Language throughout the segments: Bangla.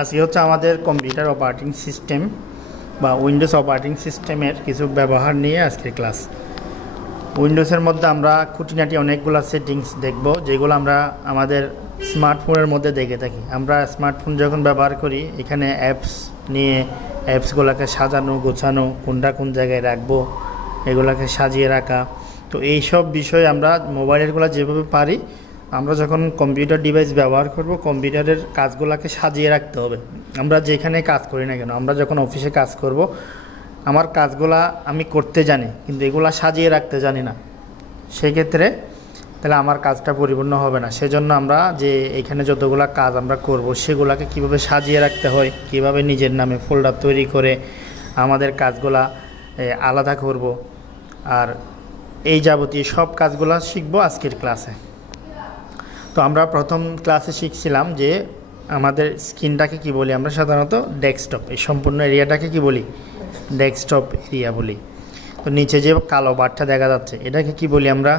আজকে হচ্ছে আমাদের কম্পিউটার অপারেটিং সিস্টেম বা উইন্ডোজ অপারেটিং সিস্টেমের কিছু ব্যবহার নিয়ে আজকের ক্লাস। উইন্ডোজের মধ্যে আমরা খুঁটিনাটি অনেকগুলো সেটিংস দেখব, যেগুলো আমরা আমাদের স্মার্টফোনের মধ্যে দেখে থাকি। আমরা স্মার্টফোন যখন ব্যবহার করি, এখানে অ্যাপস নিয়ে অ্যাপসগুলোকে সাজানো গোছানো, কোনটা কোন জায়গায় রাখবো, এগুলোকে সাজিয়ে রাখা। তো এই সব বিষয় আমরা মোবাইলেরগুলো যেভাবে পারি, আমরা যখন কম্পিউটার ডিভাইস ব্যবহার করব, কম্পিউটারের কাজগুলোকে সাজিয়ে রাখতে হবে। আমরা যেখানে কাজ করি না কেন, আমরা যখন অফিসে কাজ করব, আমার কাজগুলা আমি করতে জানি কিন্তু এগুলা সাজিয়ে রাখতে জানি না, সেক্ষেত্রে তাহলে আমার কাজটা পরিপূর্ণ হবে না। সেজন্য আমরা যে এখানে যতগুলা কাজ আমরা করব, সেগুলোকে কিভাবে সাজিয়ে রাখতে হয়, কিভাবে নিজের নামে ফোল্ডার তৈরি করে আমাদের কাজগুলা আলাদা করব, আর এই যাবতীয় সব কাজগুলা শিখব আজকের ক্লাসে। তো আমরা প্রথম ক্লাসে শিখছিলাম যে আমাদের স্ক্রিনটাকে কি বলি, আমরা সাধারণত ডেস্কটপ, এই সম্পূর্ণ এরিয়াটাকে কি বলি, ডেস্কটপ এরিয়া বলি। তো নিচে যে কালো বারটা দেখা যাচ্ছে, এটাকে কি বলি আমরা,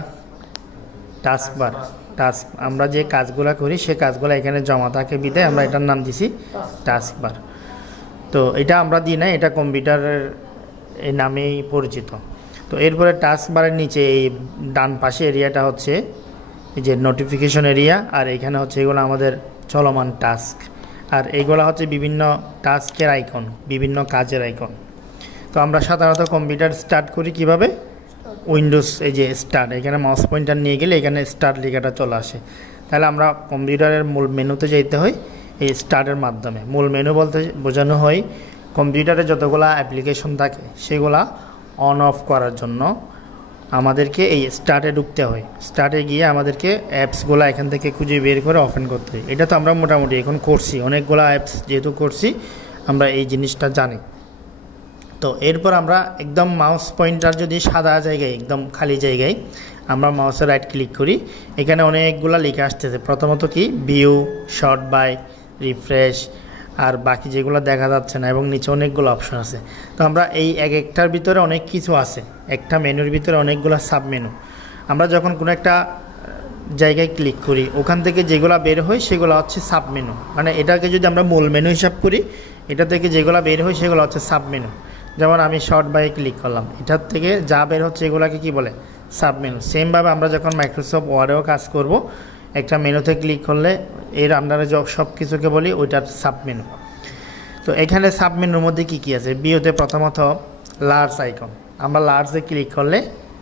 টাস্কবার। আমরা যে কাজগুলো করি সে কাজগুলো এখানে জমা থাকে বিধায় আমরা এটার নাম দিছি টাস্কবার। তো এটা আমরা দিই না, এটা কম্পিউটারের এই নামেই পরিচিত। তো এরপরে টাস্কবারের নিচে এই ডান পাশে এরিয়াটা হচ্ছে এই যে নোটিফিকেশন এরিয়া, আর এখানে হচ্ছে এগুলো আমাদের চলমান টাস্ক, আর এইগুলো হচ্ছে বিভিন্ন টাস্কের আইকন, বিভিন্ন কাজের আইকন। তো আমরা সাধারণত কম্পিউটার স্টার্ট করি কিভাবে, উইন্ডোজ এই যে স্টার্ট, এখানে মাউস পয়েন্টার নিয়ে গেলে এখানে স্টার্ট লেখাটা চলে আসে। তাহলে আমরা কম্পিউটারের মূল মেনুতে যেতে হয় এই স্টার্টের মাধ্যমে। মূল মেনু বলতে বোঝানো হয় কম্পিউটারে যতগুলা অ্যাপ্লিকেশন থাকে সেগুলা অন অফ করার জন্য আমাদেরকে এই স্টার্টে ঢুকতে হয়। স্টার্টে গিয়ে আমাদেরকে অ্যাপসগুলো এখান থেকে খুঁজে বের করে ওপেন করতে হয়। এটা তো আমরা মোটামুটি এখন করছি, অনেকগুলো অ্যাপস যেহেতু করছি আমরা এই জিনিসটা জানি। তো এরপর আমরা একদম মাউস পয়েন্টার যদি সাদা জায়গায়, একদম খালি জায়গায় আমরা মাউসে রাইট ক্লিক করি, এখানে অনেকগুলো লেখা আসতেছে। প্রথমত কি ভিউ, শর্ট বাই, রিফ্রেশ, আর বাকি যেগুলো দেখা যাচ্ছে না, এবং নিচে অনেকগুলো অপশন আছে। তো আমরা এই একটার ভিতরে অনেক কিছু আছে, একটা মেনুর ভিতরে অনেকগুলো সাব মেনু। আমরা যখন কোনো একটা জায়গায় ক্লিক করি, ওখান থেকে যেগুলো বের হয় সেগুলো হচ্ছে সাব মেনু। মানে এটাকে যদি আমরা মূল মেনু হিসাব করি, এটা থেকে যেগুলো বের হয় সেগুলো হচ্ছে সাব মেনু। যেমন আমি শর্ট বাই ক্লিক করলাম, এটার থেকে যা বের হচ্ছে এগুলোকে কি বলে, সাব মেনু। সেমভাবে আমরা যখন মাইক্রোসফট ওয়ার্ডেও কাজ করব, একটা মেনুতে ক্লিক করলে এর আমরা সব কিছুকে বলি ওইটার সাব মেনু। তো এখানে সাব মেনুর মধ্যে কি কি আছে, ভিউতে প্রথমত লার্জ আইকন, আমরা লার্জে ক্লিক করলে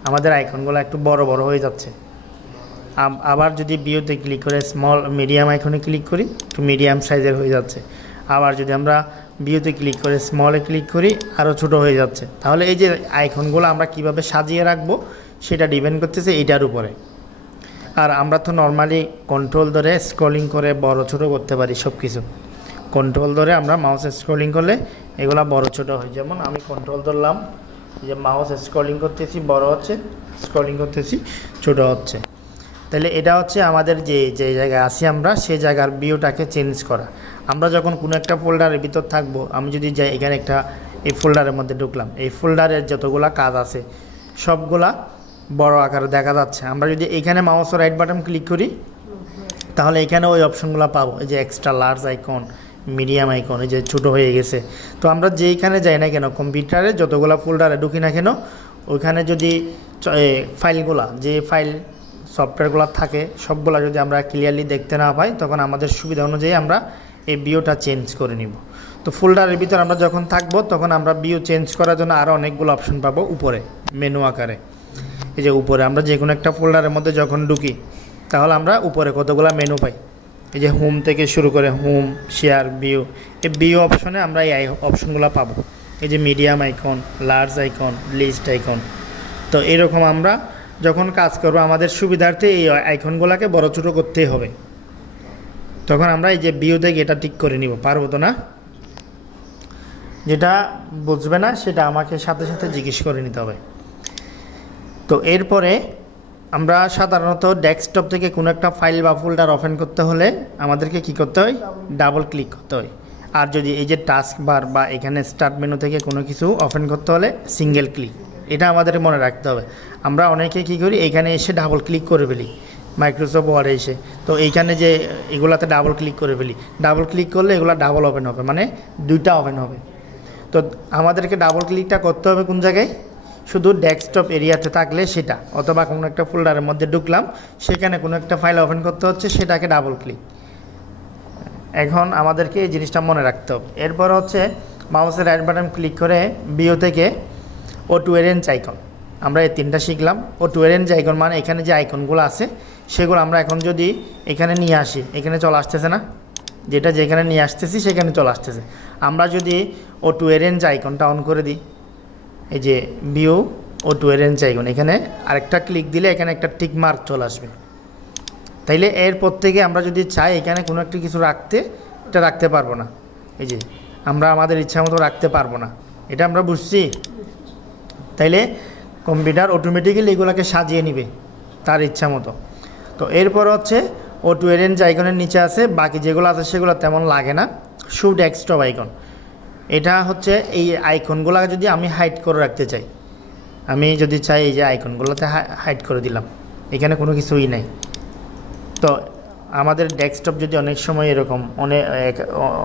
আমাদের আইকনগুলো একটু বড় বড় হয়ে যাচ্ছে। আবার যদি ভিউতে ক্লিক করে স্মল মিডিয়াম আইকনে ক্লিক করি, একটু মিডিয়াম সাইজের হয়ে যাচ্ছে। আবার যদি আমরা ভিউতে ক্লিক করে স্মলে ক্লিক করি, আরও ছোট হয়ে যাচ্ছে। তাহলে এই যে আইকনগুলো আমরা কিভাবে সাজিয়ে রাখবো সেটা ডিপেন্ড করতেছে এইটার উপরে। আর আমরা তো নর্মালি কন্ট্রোল ধরে স্ক্রলিং করে বড় ছোট করতে পারি সব কিছু। কন্ট্রোল ধরে আমরা মাউসে স্ক্রলিং করলে এগুলো বড় ছোট হয়। যেমন আমি কন্ট্রোল ধরলাম, যে মাউস স্ক্রলিং করতেছি বড় হচ্ছে, স্ক্রলিং করতেছি ছোট হচ্ছে। তাহলে এটা হচ্ছে আমাদের যে জায়গায় আছি আমরা, সেই জায়গার ভিউটাকে চেঞ্জ করা। আমরা যখন কোনো একটা ফোল্ডারের ভিতর থাকবো, আমি যদি যাই এখানে একটা এই ফোল্ডারের মধ্যে ঢুকলাম, এই ফোল্ডারের যতগুলা কাজ আছে সবগুলা বড় আকারে দেখা যাচ্ছে। আমরা যদি এখানে মাউস রাইট বাটন ক্লিক করি, তাহলে এখানে ওই অপশনগুলো পাবো, এই যে extra large icon, medium icon, এই যে ছোটো হয়ে গেছে। তো আমরা যেইখানে যাই না কেন, কম্পিউটারে যতগুলো ফোল্ডারে ঢুকি না কেন, ওইখানে যদি ফাইলগুলা, যে ফাইল সফটওয়্যারগুলো থাকে সবগুলা যদি আমরা ক্লিয়ারলি দেখতে না পাই, তখন আমাদের সুবিধা অনুযায়ী আমরা এই ভিউটা চেঞ্জ করে নিব। তো ফোল্ডারের ভিতর আমরা যখন থাকবো, তখন আমরা ভিউ চেঞ্জ করার জন্য আরও অনেকগুলো অপশন পাবো উপরে মেনু আকারে। এই যে উপরে আমরা যে কোনো একটা ফোল্ডারের মধ্যে যখন ঢুকি, তাহলে আমরা উপরে কতগুলো মেনু পাই। এই যে হোম থেকে শুরু করে হোম, শেয়ার, ভিউ, এই ভিউ অপশনে আমরা এই অপশনগুলো পাবো। এই যে medium icon, large icon, list icon. তো এরকম আমরা যখন কাজ করবো, আমাদের সুবিধার্থে এই আইকনগুলোকে বড় ছোটো করতেই হবে। তখন আমরা এই যে ভিউ থেকে এটা ঠিক করে নিব। পারবো তো না? যেটা বুঝবে না সেটা আমাকে সাথে সাথে জিজ্ঞেস করে নিতে হবে। তো এরপরে আমরা সাধারণত ডেস্কটপ থেকে কোনো একটা ফাইল বা ফোল্ডার ওপেন করতে হলে আমাদেরকে কি করতে হয়, ডাবল ক্লিক করতে হয়। আর যদি এই যে টাস্ক বার বা এখানে স্টার্ট মেনু থেকে কোনো কিছু ওপেন করতে হলে সিঙ্গেল ক্লিক, এটা আমাদের মনে রাখতে হবে। আমরা অনেকে কি করি, এখানে এসে ডাবল ক্লিক করে ফেলি, মাইক্রোসফট ওয়ার্ডে এসে, তো এইখানে যে এগুলাতে ডাবল ক্লিক করে ফেলি, ডাবল ক্লিক করলে এগুলো ডাবল ওপেন হবে, মানে দুইটা ওপেন হবে। তো আমাদেরকে ডাবল ক্লিকটা করতে হবে কোন জায়গায়, শুধু ডেস্কটপ এরিয়াতে থাকলে সেটা, অথবা কোনো একটা ফোল্ডারের মধ্যে ঢুকলাম, সেখানে কোনো একটা ফাইল ওপেন করতে হচ্ছে, সেটাকে ডাবল ক্লিক। এখন আমাদেরকে এই জিনিসটা মনে রাখতে হবে। এরপর হচ্ছে মাউসের রাইট বাটন ক্লিক করে ভিউ থেকে অটো অ্যারেঞ্জ আইকন, আমরা এই তিনটা শিখলাম। অটো অ্যারেঞ্জ আইকন মানে এখানে যে আইকনগুলো আছে সেগুলো আমরা এখন যদি এখানে নিয়ে আসি, এখানে চলে আসতেছে না, যেটা যেখানে নিয়ে আসতেছি সেখানে চলে আসতেছে। আমরা যদি অটো অ্যারেঞ্জ আইকনটা অন করে দিই, এই যে ভিউ অটো অ্যারেঞ্জ আইকন, এখানে আরেকটা ক্লিক দিলে এখানে একটা টিক মার্ক চলে আসবে। তাইলে এরপর থেকে আমরা যদি চাই এখানে কোনো একটা কিছু রাখতে, এটা রাখতে পারবো না, এই যে আমরা আমাদের ইচ্ছা মতো রাখতে পারবো না, এটা আমরা বুঝছি। তাইলে কম্পিউটার অটোমেটিক্যালি এগুলোকে সাজিয়ে নিবে তার ইচ্ছা মতো। তো এরপর হচ্ছে অটো অ্যারেঞ্জ আইকনের নিচে আছে, বাকি যেগুলো আছে সেগুলো তেমন লাগে না, শো ডেস্কটপ আইকন। এটা হচ্ছে এই আইকনগুলো যদি আমি হাইড করে রাখতে চাই, আমি যদি চাই এই যে আইকনগুলোতে হাইড করে দিলাম, এখানে কোনো কিছুই নাই। তো আমাদের ডেস্কটপ যদি অনেক সময় এরকম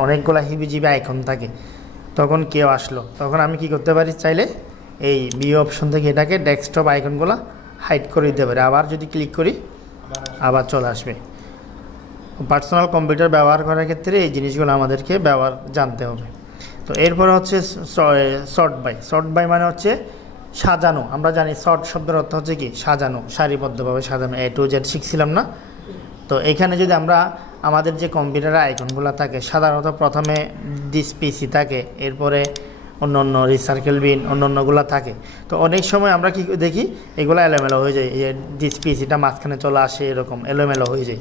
অনেকগুলো হিবিজিবি আইকন থাকে, তখন কেউ আসলো, তখন আমি কি করতে পারি, চাইলে এই ভিউ অপশন থেকে এটাকে ডেস্কটপ আইকনগুলো হাইড করে দিতে পারি, আবার যদি ক্লিক করি আবার চলে আসবে। পার্সোনাল কম্পিউটার ব্যবহার করার ক্ষেত্রে এই জিনিসগুলো আমাদেরকে জানতে হবে। তো এরপর হচ্ছে সর্ট বাই। সর্ট বাই মানে হচ্ছে সাজানো। আমরা জানি সর্ট শব্দের অর্থ হচ্ছে কি, সাজানো, সারিবদ্ধভাবে সাজানো, A to Z শিখছিলাম না। তো এখানে যদি আমরা আমাদের যে কম্পিউটারের আইকনগুলো থাকে, সাধারণত প্রথমে দিস পিসি থাকে, এরপরে অন্য অন্য রিসার্কেল বিন অন্যগুলো থাকে। তো অনেক সময় আমরা কি দেখি, এগুলো এলোমেলো হয়ে যায়, এই যে দিস পিসিটা মাঝখানে চলে আসে, এরকম এলোমেলো হয়ে যায়।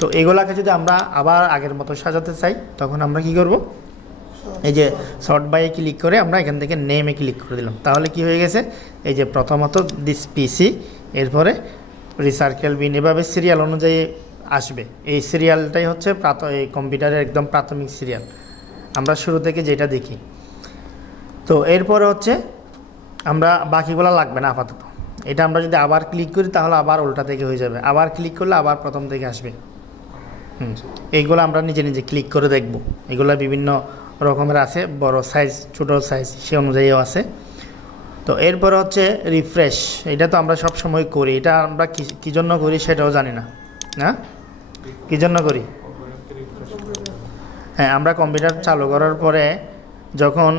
তো এগুলাকে যদি আমরা আবার আগের মতো সাজাতে চাই, তখন আমরা কি করব, এই যে সর্ট বাইয়ে ক্লিক করে আমরা এখান থেকে নেমে ক্লিক করে দিলাম, তাহলে কি হয়ে গেছে, এই যে প্রথমত দিস পিসি, এরপরে রিসার্কেল বিন, এভাবে সিরিয়াল অনুযায়ী আসবে। এই সিরিয়ালটাই হচ্ছে এই কম্পিউটারের একদম প্রাথমিক সিরিয়াল, আমরা শুরু থেকে যেটা দেখি। তো এরপরে হচ্ছে আমরা বাকিগুলো লাগবে না আপাতত, এটা আমরা যদি আবার ক্লিক করি তাহলে আবার উল্টা থেকে হয়ে যাবে, আবার ক্লিক করলে আবার প্রথম থেকে আসবে। এইগুলো আমরা নিজে নিজে ক্লিক করে দেখব, এগুলো বিভিন্ন রকমের আছে, বড় সাইজ ছোট সাইজ সে অনুযায়ীও আছে। তো এরপরে হচ্ছে রিফ্রেশ, এটা তো আমরা সব সময় করি, এটা আমরা কী জন্য করি সেটাও জানি না, হ্যাঁ কী জন্য করি। হ্যাঁ, আমরা কম্পিউটার চালু করার পরে যখন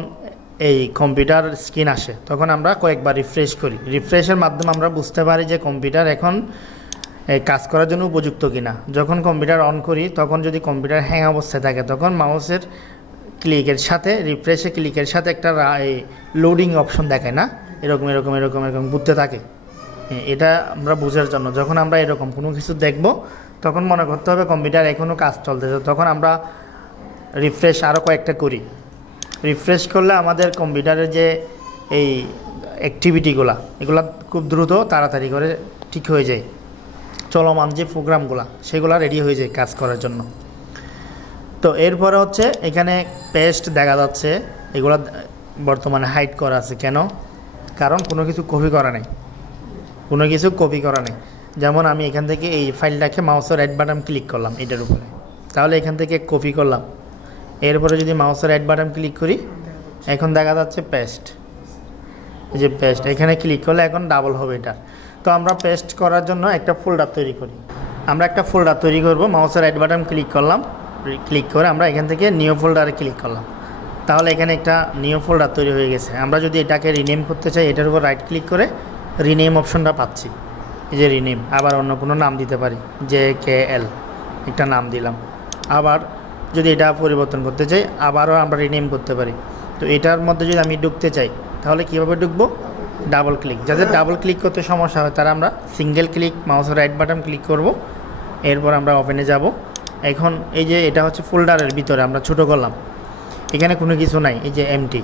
এই কম্পিউটার স্ক্রিন আসে, তখন আমরা কয়েকবার রিফ্রেশ করি। রিফ্রেশের মাধ্যমে আমরা বুঝতে পারি যে কম্পিউটার এখন কাজ করার জন্য উপযুক্ত কিনা। যখন কম্পিউটার অন করি, তখন যদি কম্পিউটার হ্যাং অবস্থায় থাকে, তখন মাউসের ক্লিকের সাথে, রিফ্রেশে ক্লিকের সাথে একটা লোডিং অপশন দেখায় না, এরকম এরকম এরকম এরকম ঘুরতে থাকে। এটা আমরা বোঝার জন্য, যখন আমরা এরকম কোনো কিছু দেখব, তখন মনে করতে হবে কম্পিউটার এখনও কাজ চলতেছে, তখন আমরা রিফ্রেশ আরও কয়েকটা করি। রিফ্রেশ করলে আমাদের কম্পিউটারের যে এই অ্যাক্টিভিটিগুলো, এগুলো খুব দ্রুত তাড়াতাড়ি করে ঠিক হয়ে যায়, চলমান যে প্রোগ্রামগুলো সেগুলো রেডি হয়ে যায় কাজ করার জন্য। তো এরপরে হচ্ছে এখানে পেস্ট দেখা যাচ্ছে, এগুলো বর্তমানে হাইড করা আছে কেন, কারণ কোনো কিছু কপি করা নেই, কোনো কিছু কপি করা নেই। যেমন আমি এখান থেকে এই ফাইলটাকে মাউসের রাইট বাটন ক্লিক করলাম এটার উপরে, তাহলে এখান থেকে কপি করলাম, এরপরে যদি মাউসের রাইট বাটন ক্লিক করি, এখন দেখা যাচ্ছে পেস্ট, এই যে পেস্ট, এখানে ক্লিক করলে এখন ডাবল হবে এটা। তো আমরা পেস্ট করার জন্য একটা ফোল্ডার তৈরি করি, আমরা একটা ফোল্ডার তৈরি করব, মাউসের রাইট বাটন ক্লিক করলাম, ক্লিক করে আমরা এখান থেকে নিউ ফোল্ডারে ক্লিক করলাম, তাহলে এখানে একটা নিউ ফোল্ডার তৈরি হয়ে গেছে। আমরা যদি এটাকে রিনেম করতে চাই, এটার উপর রাইট ক্লিক করে রিনেম অপশনটা পাচ্ছি, এই যে রিনেম, আবার অন্য কোনো নাম দিতে পারি, JKL একটা নাম দিলাম। আবার যদি এটা পরিবর্তন করতে চাই, আবারও আমরা রিনেম করতে পারি। তো এটার মধ্যে যদি আমি ঢুকতে চাই, তাহলে কীভাবে ঢুকবো, ডাবল ক্লিক। যাদের ডাবল ক্লিক করতে সমস্যা হয় তারা আমরা সিঙ্গেল ক্লিক, মাউসের রাইট বাটন ক্লিক করব, এরপর আমরা ওপেনে যাব। এখন এই যে এটা হচ্ছে ফোল্ডারের ভিতরে আমরা ছোটো করলাম, এখানে কোনো কিছু নাই, এই যে এমটি।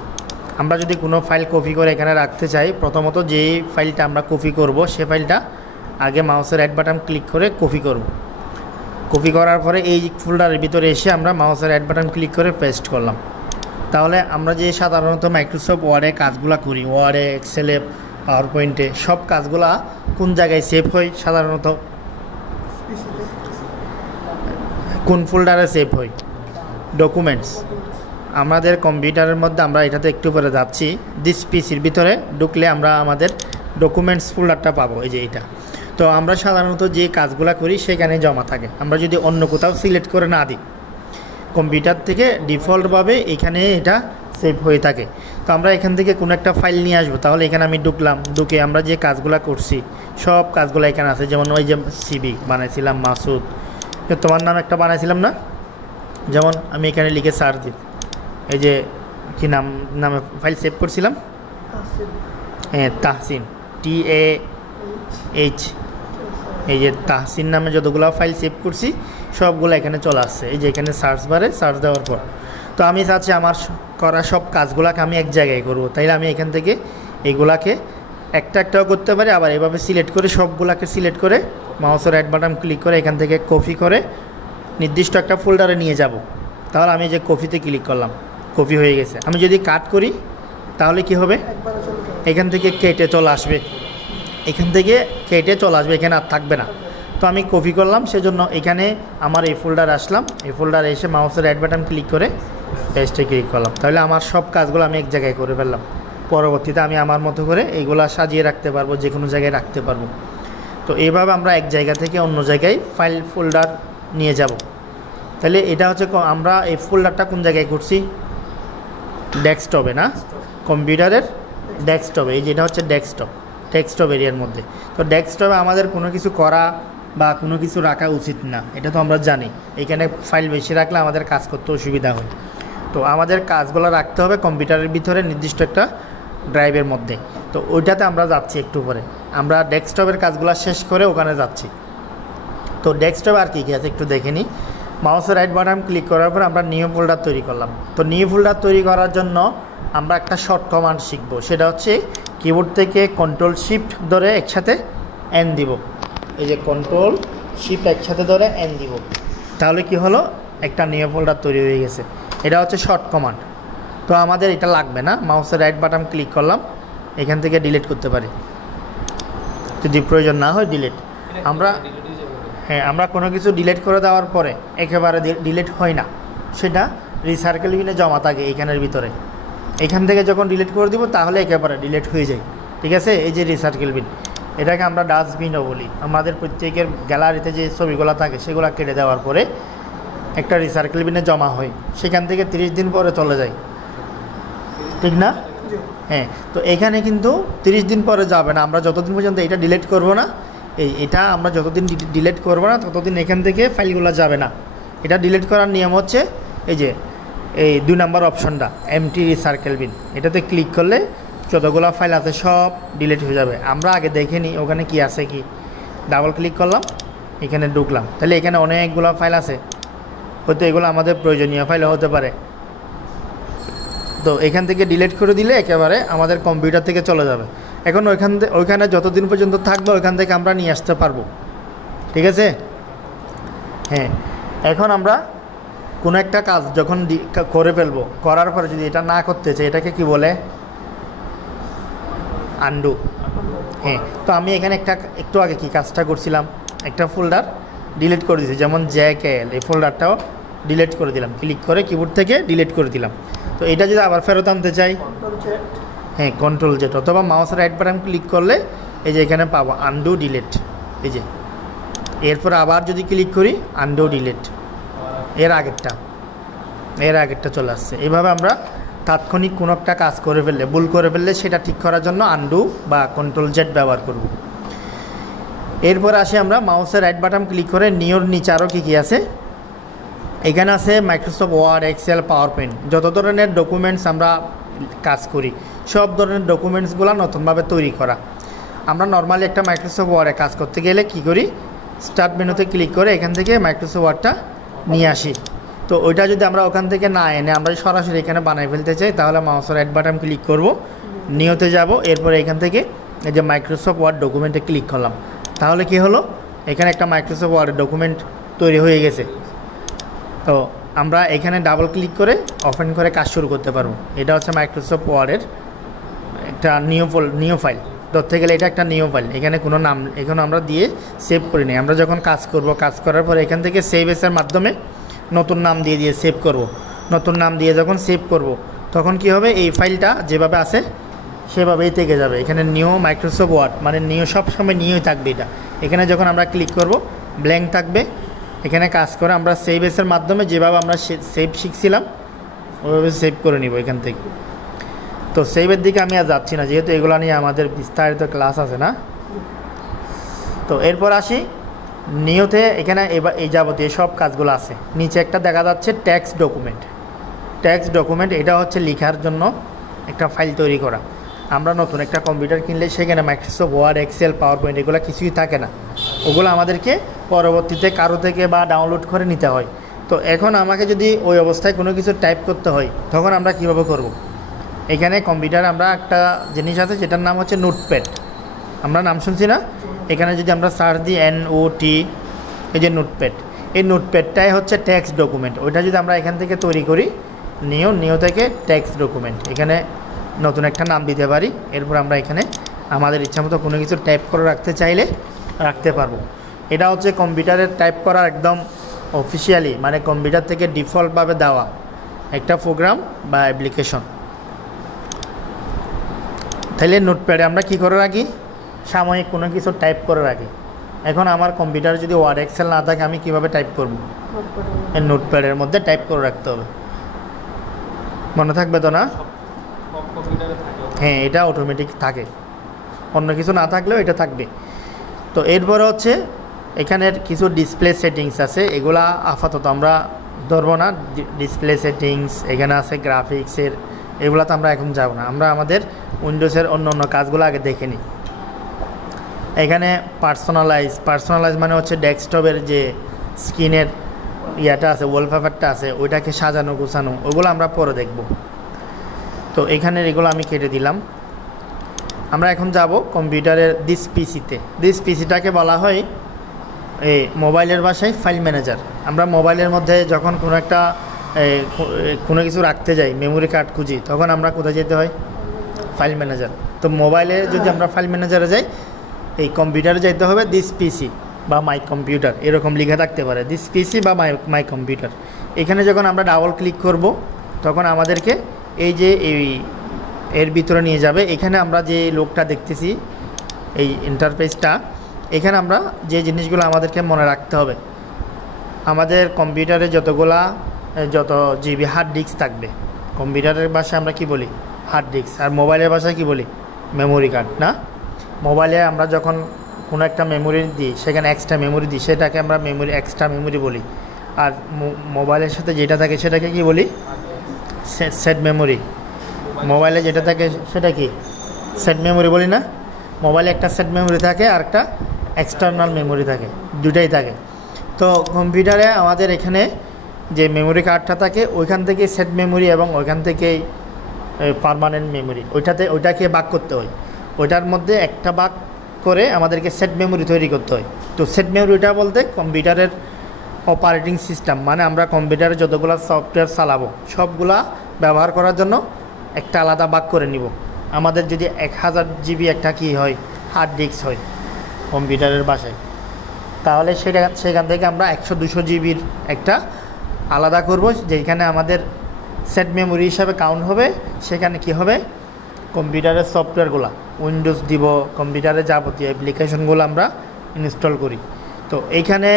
আমরা যদি কোনো ফাইল কপি করে এখানে রাখতে চাই, প্রথমত যে ফাইলটা আমরা কপি করব সে ফাইলটা আগে মাউসের রাইট বাটন ক্লিক করে কপি করব। কপি করার পরে এই ফোল্ডারের ভিতরে এসে আমরা মাউসের রাইট বাটন ক্লিক করে পেস্ট করলাম। তাহলে আমরা যে সাধারণত মাইক্রোসফট ওয়ার্ডে কাজগুলো করি, ওয়ার্ডে, এক্সেলে, পাওয়ার পয়েন্টে, সব কাজগুলা কোন জায়গায় সেভ হয়, সাধারণত কোন ফোল্ডারে সেভ হয়? ডকুমেন্টস। আমাদের কম্পিউটারের মধ্যে আমরা এটাতে একটু পরে যাচ্ছি, দিস পিসির ভিতরে ঢুকলে আমরা আমাদের ডকুমেন্টস ফোল্ডারটা পাবো, এই যে এটা। তো আমরা সাধারণত যে কাজগুলো করি সেখানে জমা থাকে, আমরা যদি অন্য কোথাও সিলেক্ট করে না দিই, কম্পিউটার থেকে ডিফল্টভাবে এখানে এটা সেভ হয়ে থাকে। তো আমরা এখান থেকে কোনো একটা ফাইল নিয়ে আসবো, তাহলে এখানে আমি ঢুকলাম, ঢুকে আমরা যে কাজগুলো করছি সব কাজগুলো এখানে আছে। যেমন ওই যে সিবি বানাইছিলাম মাসুদ, তোমার নাম একটা বানাইছিলাম না, যেমন আমি এখানে লিখে সার্চ দিই, এই যে কি নামে ফাইল সেভ করছিলাম, হ্যাঁ তাহসিন, TAH, এই যে তাহসিন নামে যতগুলো ফাইল সেভ করছি সবগুলো এখানে চলে আসছে। এই যে এখানে সার্চ বারে সার্চ দেওয়ার পর তো আমি চাচ্ছি আমার করা সব কাজগুলোকে আমি এক জায়গায় করব, তাইলে আমি এখান থেকে এইগুলাকে একটাও করতে পারি, আবার এভাবে সিলেক্ট করে সবগুলাকে সিলেক্ট করে মাউসের রাইট বাটন ক্লিক করে এখান থেকে কপি করে নির্দিষ্ট একটা ফোল্ডারে নিয়ে যাব। তাহলে আমি যে কপিতে ক্লিক করলাম, কপি হয়ে গেছে। আমি যদি কাট করি তাহলে কি হবে? এখান থেকে কেটে চলে আসবে, এখান থেকে কেটে চলে আসবে, এখানে আর থাকবে না। তো আমি কপি করলাম, সেজন্য এখানে আমার এই ফোল্ডার আসলাম, এই ফোল্ডারে এসে মাউসের রাইট বাটন ক্লিক করে পেস্টে ক্লিক করলাম, তাহলে আমার সব কাজগুলো আমি এক জায়গায় করে ফেললাম। পরবর্তীতে আমি আমার মতো করে এইগুলো সাজিয়ে রাখতে পারবো, যে কোনো জায়গায় রাখতে পারবো। তো এইভাবে আমরা এক জায়গা থেকে অন্য জায়গায় ফাইল ফোল্ডার নিয়ে যাব। তাহলে এটা হচ্ছে আমরা এই ফোল্ডারটা কোন জায়গায় করছি? ডেস্কটপে না, কম্পিউটারের ডেস্কটপে। এই যেটা হচ্ছে ডেস্কটপ এরিয়ার মধ্যে। তো ডেস্কটপে আমাদের কোনো কিছু করা বা কোনো কিছু রাখা উচিত না, এটা তো আমরা জানি। এখানে ফাইল বেশি রাখলে আমাদের কাজ করতে অসুবিধা হয়। তো আমাদের কাজগুলো রাখতে হবে কম্পিউটারের ভিতরে নির্দিষ্ট একটা ড্রাইভের মধ্যে। তো ওইটাতে আমরা যাচ্ছি একটু পরে, আমরা ডেস্কটপের কাজগুলো শেষ করে ওখানে যাচ্ছি। তো ডেস্কটপে আর কী কী আছে একটু দেখে নিই। মাউসের রাইট বাটন ক্লিক করার পর আমরা নিউ ফোল্ডার তৈরি করলাম। তো নিউ ফোল্ডার তৈরি করার জন্য আমরা একটা শর্ট কমান্ড শিখবো, সেটা হচ্ছে কিবোর্ড থেকে কন্ট্রোল শিফট ধরে একসাথে এন দিব। এই যে কন্ট্রোল শিফট একসাথে ধরে এন দিব, তাহলে কি হলো? একটা নিউ ফোল্ডার তৈরি হয়ে গেছে। এটা হচ্ছে শর্ট কমান্ড। তো আমাদের এটা লাগবে না, মাউসের রাইট বাটন ক্লিক করলাম, এখান থেকে ডিলিট করতে পারি, যদি প্রয়োজন না হয় ডিলিট। আমরা কোনো কিছু ডিলিট করে দেওয়ার পরে একেবারে ডিলিট হয় না, সেটা রিসার্কেল বিনে জমা থাকে এইখানের ভিতরে। এখান থেকে যখন ডিলিট করে দিব তাহলে একেবারে ডিলিট হয়ে যায়, ঠিক আছে? এই যে রিসার্কেল বিন, এটাকে আমরা ডাস্টবিনও বলি। আমাদের প্রত্যেকের গ্যালারিতে যে ছবিগুলো থাকে সেগুলো কেটে দেওয়ার পরে একটা রিসার্কেল বিনে জমা হয়, সেখান থেকে 30 দিন পরে চলে যায়, ঠিক না? হ্যাঁ, তো এখানে কিন্তু 30 দিন পরে যাবে না, আমরা যতদিন পর্যন্ত এটা ডিলিট করব না, এটা আমরা যতদিন ডিলিট করব না ততদিন এখান থেকে ফাইলগুলো যাবে না। এটা ডিলিট করার নিয়ম হচ্ছে এই যে এই 2 নম্বর অপশনটা, এমটি রিসার্কেল বিন, এটাতে ক্লিক করলে যতগুলো ফাইল আছে সব ডিলিট হয়ে যাবে। আমরা আগে দেখে নিই ওখানে কি আছে। কি ডাবল ক্লিক করলাম, এখানে ঢুকলাম, তাহলে এখানে অনেকগুলো ফাইল আছে, হয়তো এগুলো আমাদের প্রয়োজনীয় ফাইল হতে পারে। তো এখান থেকে ডিলিট করে দিলে একেবারে আমাদের কম্পিউটার থেকে চলে যাবে। এখন ওইখানে যতদিন পর্যন্ত থাকবে ওইখান থেকে আমরা নিয়ে আসতে পারবো, ঠিক আছে? হ্যাঁ, এখন আমরা কোনো একটা কাজ যখন করে ফেলবো, করার পরে যদি এটা না করতে চাই, এটাকে কি বলে? আনডু। হ্যাঁ, তো আমি এখানে একটু আগে কি কাজটা করছিলাম, একটা ফোল্ডার ডিলিট করে দিয়েছি, যেমন JKL, এই ফোল্ডারটাও ডিলিট করে দিলাম, ক্লিক করে কিবোর্ড থেকে ডিলিট করে দিলাম। তো এটা যদি আবার ফেরত আনতে চাই, হ্যাঁ কন্ট্রোল জেড, অথবা মাউসের রাইট বাটন ক্লিক করলে এই যে এখানে পাবো আনডু ডিলিট, এই যে এরপর আবার যদি ক্লিক করি আনডু ডিলিট, এর আগেরটা চলে আসছে। এইভাবে আমরা তাৎক্ষণিক কোনো একটা কাজ করে ফেললে, ভুল করে ফেললে সেটা ঠিক করার জন্য আনডু বা কন্ট্রোল জেড ব্যবহার করব। এরপর আসি আমরা মাউসের রাইট বাটন ক্লিক করে নিউর নিচে আরও কী আছে, এখানে আছে Microsoft Word, Excel, PowerPoint, যত ধরনের ডকুমেন্টস আমরা কাজ করি সব ধরনের ডকুমেন্টসগুলো নতুনভাবে তৈরি করা। আমরা নর্মালি একটা মাইক্রোসফট ওয়ার্ডে কাজ করতে গেলে কি করি, স্টার্ট মেনুতে ক্লিক করে এখান থেকে মাইক্রোসফট ওয়ার্ডটা নিয়ে আসি। তো ওইটা যদি আমরা ওখান থেকে না এনে আমরা সরাসরি এখানে বানাই ফেলতে চাই, তাহলে মাউসের রাইট বাটন ক্লিক করব, নিউতে যাব, এরপরে এখান থেকে এই যে মাইক্রোসফট ওয়ার্ড ডকুমেন্টে ক্লিক করলাম, তাহলে কি হলো, এখানে একটা মাইক্রোসফট ওয়ার্ড ডকুমেন্ট তৈরি হয়ে গেছে। তো আমরা এখানে ডাবল ক্লিক করে ওপেন করে কাজ শুরু করতে পারবো। এটা হচ্ছে মাইক্রোসফট ওয়ার্ডের একটা নিউ ফাইল। ধরতে গেলে এটা একটা নিউ ফাইল, এখানে কোনো নাম এখন আমরা দিয়ে সেভ করি নি। আমরা যখন কাজ করব, কাজ করার পর এখান থেকে সেভ এসের মাধ্যমে নতুন নাম দিয়ে দিয়ে সেভ করব। নতুন নাম দিয়ে যখন সেভ করব তখন কি হবে, এই ফাইলটা যেভাবে আছে সেভাবেই থেকে যাবে। এখানে নিউ মাইক্রোসফট ওয়ার্ড মানে নিউ, সবসময় নিউই থাকবে এটা। এখানে যখন আমরা ক্লিক করব ব্ল্যাঙ্ক থাকবে। এখানে কাজ করে আমরা সেভ এসের মাধ্যমে যেভাবে আমরা সেভ শিখছিলাম ওইভাবে সেভ করে নিব এখান থেকে। তো সেভের দিকে আমি আর যাচ্ছি না, যেহেতু এগুলো নিয়ে আমাদের বিস্তারিত ক্লাস আছে না। তো এরপর আসি নিউতে, এখানে এবার এই যাবতীয় সব কাজগুলো আছে। নিচে একটা দেখা যাচ্ছে ট্যাক্স ডকুমেন্ট। ট্যাক্স ডকুমেন্ট এটা হচ্ছে লেখার জন্য একটা ফাইল তৈরি করা। আমরা নতুন একটা কম্পিউটার কিনলে সেখানে Microsoft Word, Excel, PowerPoint এগুলো কিছুই থাকে না। ওগুলো আমাদেরকে পরবর্তীতে কারো থেকে বা ডাউনলোড করে নিতে হয়। তো এখন আমাকে যদি ওই অবস্থায় কোনো কিছু টাইপ করতে হয় তখন আমরা কীভাবে করব। এখানে কম্পিউটারে আমরা একটা জিনিস আছে যেটার নাম হচ্ছে নোটপ্যাড। আমরা নাম শুনছি না? এখানে যদি আমরা সার্চ দিই NOT, এই যে নোটপ্যাড, এই নোটপ্যাডটাই হচ্ছে ট্যাক্স ডকুমেন্ট। ওইটা যদি আমরা এখান থেকে তৈরি করি নিউ থেকে ট্যাক্স ডকুমেন্ট, এখানে নতুন একটা নাম দিতে পারি। এরপর আমরা এখানে আমাদের ইচ্ছামতো কোনো কিছু টাইপ করে রাখতে চাইলে রাখতে পারবো। এটা হচ্ছে কম্পিউটারের টাইপ করার একদম অফিসিয়ালি, মানে কম্পিউটার থেকে ডিফল্টভাবে দেওয়া একটা প্রোগ্রাম বা অ্যাপ্লিকেশন। তাহলে নোটপ্যাডে আমরা কি করে রাখি, সাময়িক কোনো কিছু টাইপ করে রাখি। এখন আমার কম্পিউটারে যদি ওয়ার্ড, এক্সেল না থাকে আমি কিভাবে টাইপ করব? এই নোটপ্যাডের মধ্যে টাইপ করে রাখতে হবে। মনে থাকবে তো না? হ্যাঁ, এটা অটোমেটিক থাকে, অন্য কিছু না থাকলেও এটা থাকবে। তো এরপরে হচ্ছে এখানের কিছু ডিসপ্লে সেটিংস আছে, এগুলা আপাতত আমরা ধরবো না। ডিসপ্লে সেটিংস এখানে আছে, গ্রাফিক্সের, এগুলো তো আমরা এখন যাব না। আমরা আমাদের উইন্ডোজের অন্য অন্য কাজগুলো আগে দেখে নিই। এখানে পার্সোনালাইজ মানে হচ্ছে ডেস্কটপের যে স্ক্রিনের ইয়াটা আছে, ওয়ালপেপারটা আছে, ওইটাকে সাজানো গোছানো, ওগুলো আমরা পরে দেখব। তো এখানের এগুলো আমি কেটে দিলাম। আমরা এখন যাব কম্পিউটারের দিস পিসিতে। দিস পিসিটাকে বলা হয় এই মোবাইলের ভাষায় ফাইল ম্যানেজার। আমরা মোবাইলের মধ্যে যখন কোনো কিছু রাখতে যাই, মেমোরি কার্ড খুঁজি, তখন আমরা কোথায় যেতে হয়? File manager. তো মোবাইলে যদি আমরা ফাইল ম্যানেজারে যাই, এই কম্পিউটারে যাইতে হবে দিস পিসি বা মাই কম্পিউটার, এরকম লেখা থাকতে পারে, দিস পিসি বা মাই কম্পিউটার। এখানে যখন আমরা ডাবল ক্লিক করব তখন আমাদেরকে এই যে এর ভিতরে নিয়ে যাবে। এখানে আমরা যে লোকটা দেখতেছি, এই ইন্টারফেসটা, এখানে আমরা যে জিনিসগুলো আমাদেরকে মনে রাখতে হবে, আমাদের কম্পিউটারে যত জিবি হার্ড ডিস্ক থাকবে, কম্পিউটারের ভাষায় আমরা কি বলি? Hard disk. আর মোবাইলের ভাষায় কি বলি? Memory card. না, মোবাইলে আমরা যখন কোনো একটা মেমোরি দিই, সেখানে এক্সট্রা মেমোরি দিই, সেটাকে আমরা এক্সট্রা মেমোরি বলি। আর মোবাইলের সাথে যেটা থাকে সেটাকে কি বলি? Set memory. মোবাইলে যেটা থাকে সেটা কি? সেট মেমোরি বলি না? মোবাইলে একটা সেট মেমোরি থাকে আর একটা এক্সটার্নাল মেমোরি থাকে, দুটাই থাকে। তো কম্পিউটারে আমাদের এখানে যে মেমোরি কার্ডটা থাকে, ওইখান থেকে সেট মেমোরি এবং ওইখান থেকেই পার্মানেন্ট মেমোরি, ওইটাকে ভাগ করতে হয়। ওইটার মধ্যে একটা ভাগ করে আমাদেরকে সেট মেমোরি তৈরি করতে হয়। তো সেট মেমোরিটা বলতে কম্পিউটারের অপারেটিং সিস্টেম, মানে আমরা কম্পিউটারে যতগুলো সফটওয়্যার চালাবো সবগুলা ব্যবহার করার জন্য একটা আলাদা ভাগ করে নিব। আমাদের যদি 1000 জিবি একটা কি হয়, হার্ড ডিস্ক হয় কম্পিউটারের ভাষায়, তাহলে সেখান থেকে আমরা 100-200 জিবির একটা আলাদা করব, যেখানে আমাদের সেট মেমোরি হিসাবে কাউন্ট হবে। সেখানে কি হবে? কম্পিউটারের সফটওয়্যারগুলো, উইন্ডোজ দিব, কম্পিউটারে যাবতীয় অ্যাপ্লিকেশনগুলো আমরা ইনস্টল করি। তো এইখানে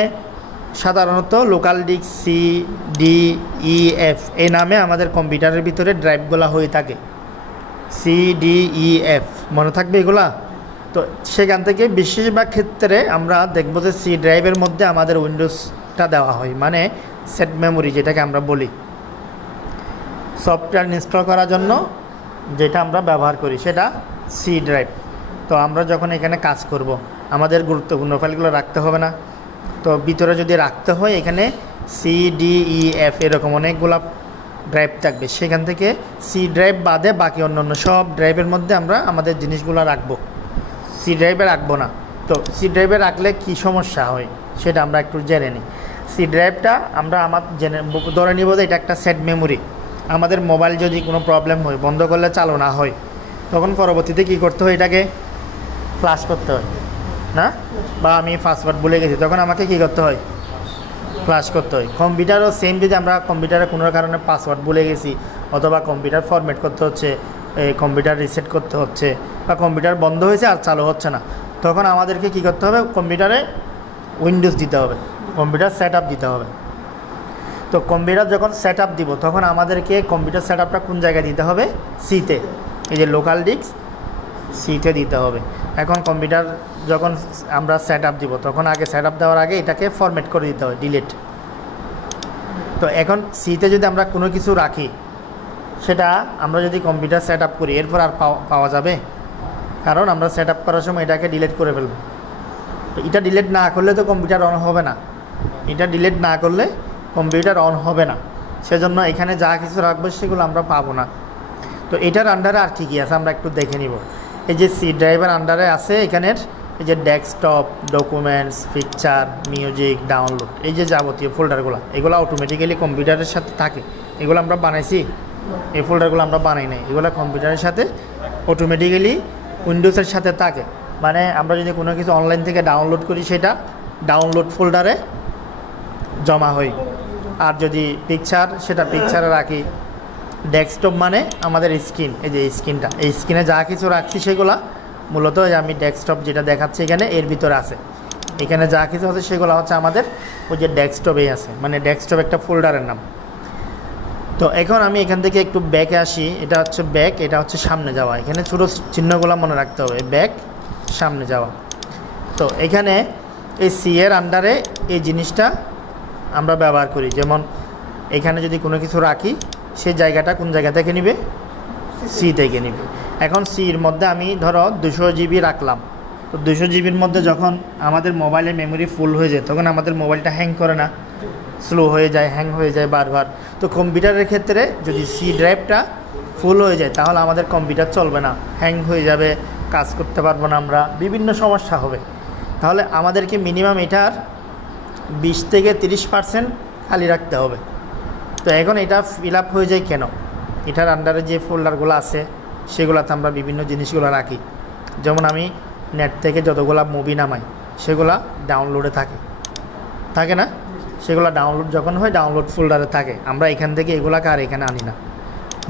সাধারণত লোকাল ডিস্ক CDEF এই নামে আমাদের কম্পিউটারের ভিতরে ড্রাইভগুলো হয়ে থাকে। CDEF মনে থাকবে এগুলা। তো সেখান থেকে বেশিরভাগ ক্ষেত্রে আমরা দেখব যে সি ড্রাইভের মধ্যে আমাদের উইন্ডোজটা দেওয়া হয়, মানে সেট মেমোরি যেটাকে আমরা বলি। সফটওয়্যার ইনস্টল করার জন্য যেটা আমরা ব্যবহার করি সেটা সি ড্রাইভ। তো আমরা যখন এখানে কাজ করব, আমাদের গুরুত্বপূর্ণ ফাইলগুলো রাখতে হবে না? তো ভিতরে যদি রাখতে হয়, এখানে CDEF এরকম অনেকগুলো ড্রাইভ থাকবে। সেখান থেকে সি ড্রাইভ বাদে বাকি অন্যান্য সব ড্রাইভের মধ্যে আমরা আমাদের জিনিসগুলো রাখবো, সি ড্রাইভে রাখবো না। তো সি ড্রাইভে রাখলে কি সমস্যা হয় সেটা আমরা একটু জেনে নিই। সি ড্রাইভটা আমরা ধরে নিব যে এটা একটা সেট মেমোরি। আমাদের মোবাইল যদি কোনো প্রবলেম হয়, বন্ধ করলে চালু না হয়, তখন পরবর্তীতে কী করতে হয়? এটাকে ফ্লাশ করতে হয় না, বা আমি পাসওয়ার্ড ভুলে গেছি তখন আমাকে কি করতে হয়, ফ্লাশ করতে হয়। কম্পিউটারও সেম, যদি আমরা কম্পিউটারে কোনো কারণে পাসওয়ার্ড ভুলে গেছি অথবা কম্পিউটার ফরম্যাট করতে হচ্ছে, কম্পিউটার রিসেট করতে হচ্ছে, বা কম্পিউটার বন্ধ হয়েছে আর চালু হচ্ছে না, তখন আমাদেরকে কি করতে হবে, কম্পিউটারে উইন্ডোজ দিতে হবে, কম্পিউটার সেট আপ দিতে হবে। তো কম্পিউটার যখন সেট আপ দিব তখন আমাদেরকে কম্পিউটার সেট আপটা কোন জায়গায় দিতে হবে, সিতে, এই যে লোকাল ডিস্ক সিতে দিতে হবে। এখন কম্পিউটার যখন আমরা সেট আপ দিব তখন আগে সেট আপ দেওয়ার আগে এটাকে ফরম্যাট করে দিতে হবে, ডিলিট। তো এখন সিতে যদি আমরা কোনো কিছু রাখি, সেটা আমরা যদি কম্পিউটার সেট আপ করি এরপর আর পাওয়া যাবে, কারণ আমরা সেট আপ করার সময় এটাকে ডিলিট করে ফেলব। তো এটা ডিলিট না করলে তো কম্পিউটার অন হবে না, এটা ডিলিট না করলে কম্পিউটার অন হবে না, সেজন্য এখানে যা কিছু রাখবো সেগুলো আমরা পাবো না। তো এটার আন্ডারে আর কী কী আছে আমরা একটু দেখে নিব। এই যে সি ড্রাইভের আন্ডারে আছে এখানের এই যে desktop, documents, picture, music, download, এই যে যাবতীয় ফোল্ডারগুলো, এগুলো অটোমেটিক্যালি কম্পিউটারের সাথে থাকে। এগুলো আমরা বানাইছি, এই ফোল্ডারগুলো আমরা বানাই নাই, এগুলো কম্পিউটারের সাথে অটোমেটিক্যালি উইন্ডোজের সাথে থাকে। মানে আমরা যদি কোনো কিছু অনলাইন থেকে ডাউনলোড করি সেটা ডাউনলোড ফোল্ডারে জমা হয়, আর যদি পিকচার সেটা পিকচারে রাখি। ডেস্কটপ মানে আমাদের স্ক্রিন, এই যে স্ক্রিনটা, এই স্ক্রিনে যা কিছু রাখছি সেগুলো মূলত আমি ডেস্কটপ যেটা দেখাচ্ছি এখানে এর ভিতরে আছে, এখানে যা কিছু আছে সেগুলো হচ্ছে আমাদের ওই যে ডেস্কটপেই আছে, মানে ডেস্কটপ একটা ফোল্ডারের নাম। তো এখন আমি এখান থেকে একটু ব্যাকে আসি, এটা হচ্ছে ব্যাক, এটা হচ্ছে সামনে যাওয়া, এখানে ছোটো চিহ্নগুলো মনে রাখতে হবে, ব্যাক, সামনে যাওয়া। তো এখানে এই সি এর আন্ডারে এই জিনিসটা আমরা ব্যবহার করি, যেমন এখানে যদি কোনো কিছু রাখি সেই জায়গাটা কোন জায়গা থেকে নিবে, সি থেকে নিবে। এখন সির মধ্যে আমি ধরো 200 জিবি রাখলাম, তো 200 জিবির মধ্যে যখন আমাদের মোবাইলের মেমোরি ফুল হয়ে যায় তখন আমাদের মোবাইলটা হ্যাং করে না, স্লো হয়ে যায়, হ্যাং হয়ে যায় বারবার। তো কম্পিউটারের ক্ষেত্রে যদি সি ড্রাইভটা ফুল হয়ে যায় তাহলে আমাদের কম্পিউটার চলবে না, হ্যাং হয়ে যাবে, কাজ করতে পারবো না আমরা, বিভিন্ন সমস্যা হবে। তাহলে আমাদেরকে মিনিমাম এটার 20 থেকে 30% খালি রাখতে হবে। তো এখন এটা ফিল আপ হয়ে যায় কেন, এটার আন্ডারে যে ফোল্ডারগুলো আছে সেগুলোতে আমরা বিভিন্ন জিনিসগুলো রাখি, যেমন আমি নেট থেকে যতগুলা মুভি নামাই সেগুলা ডাউনলোডে থাকে না, সেগুলো ডাউনলোড যখন হয় ডাউনলোড ফোল্ডারে থাকে, আমরা এখান থেকে এগুলাকে আর এখানে আনি না,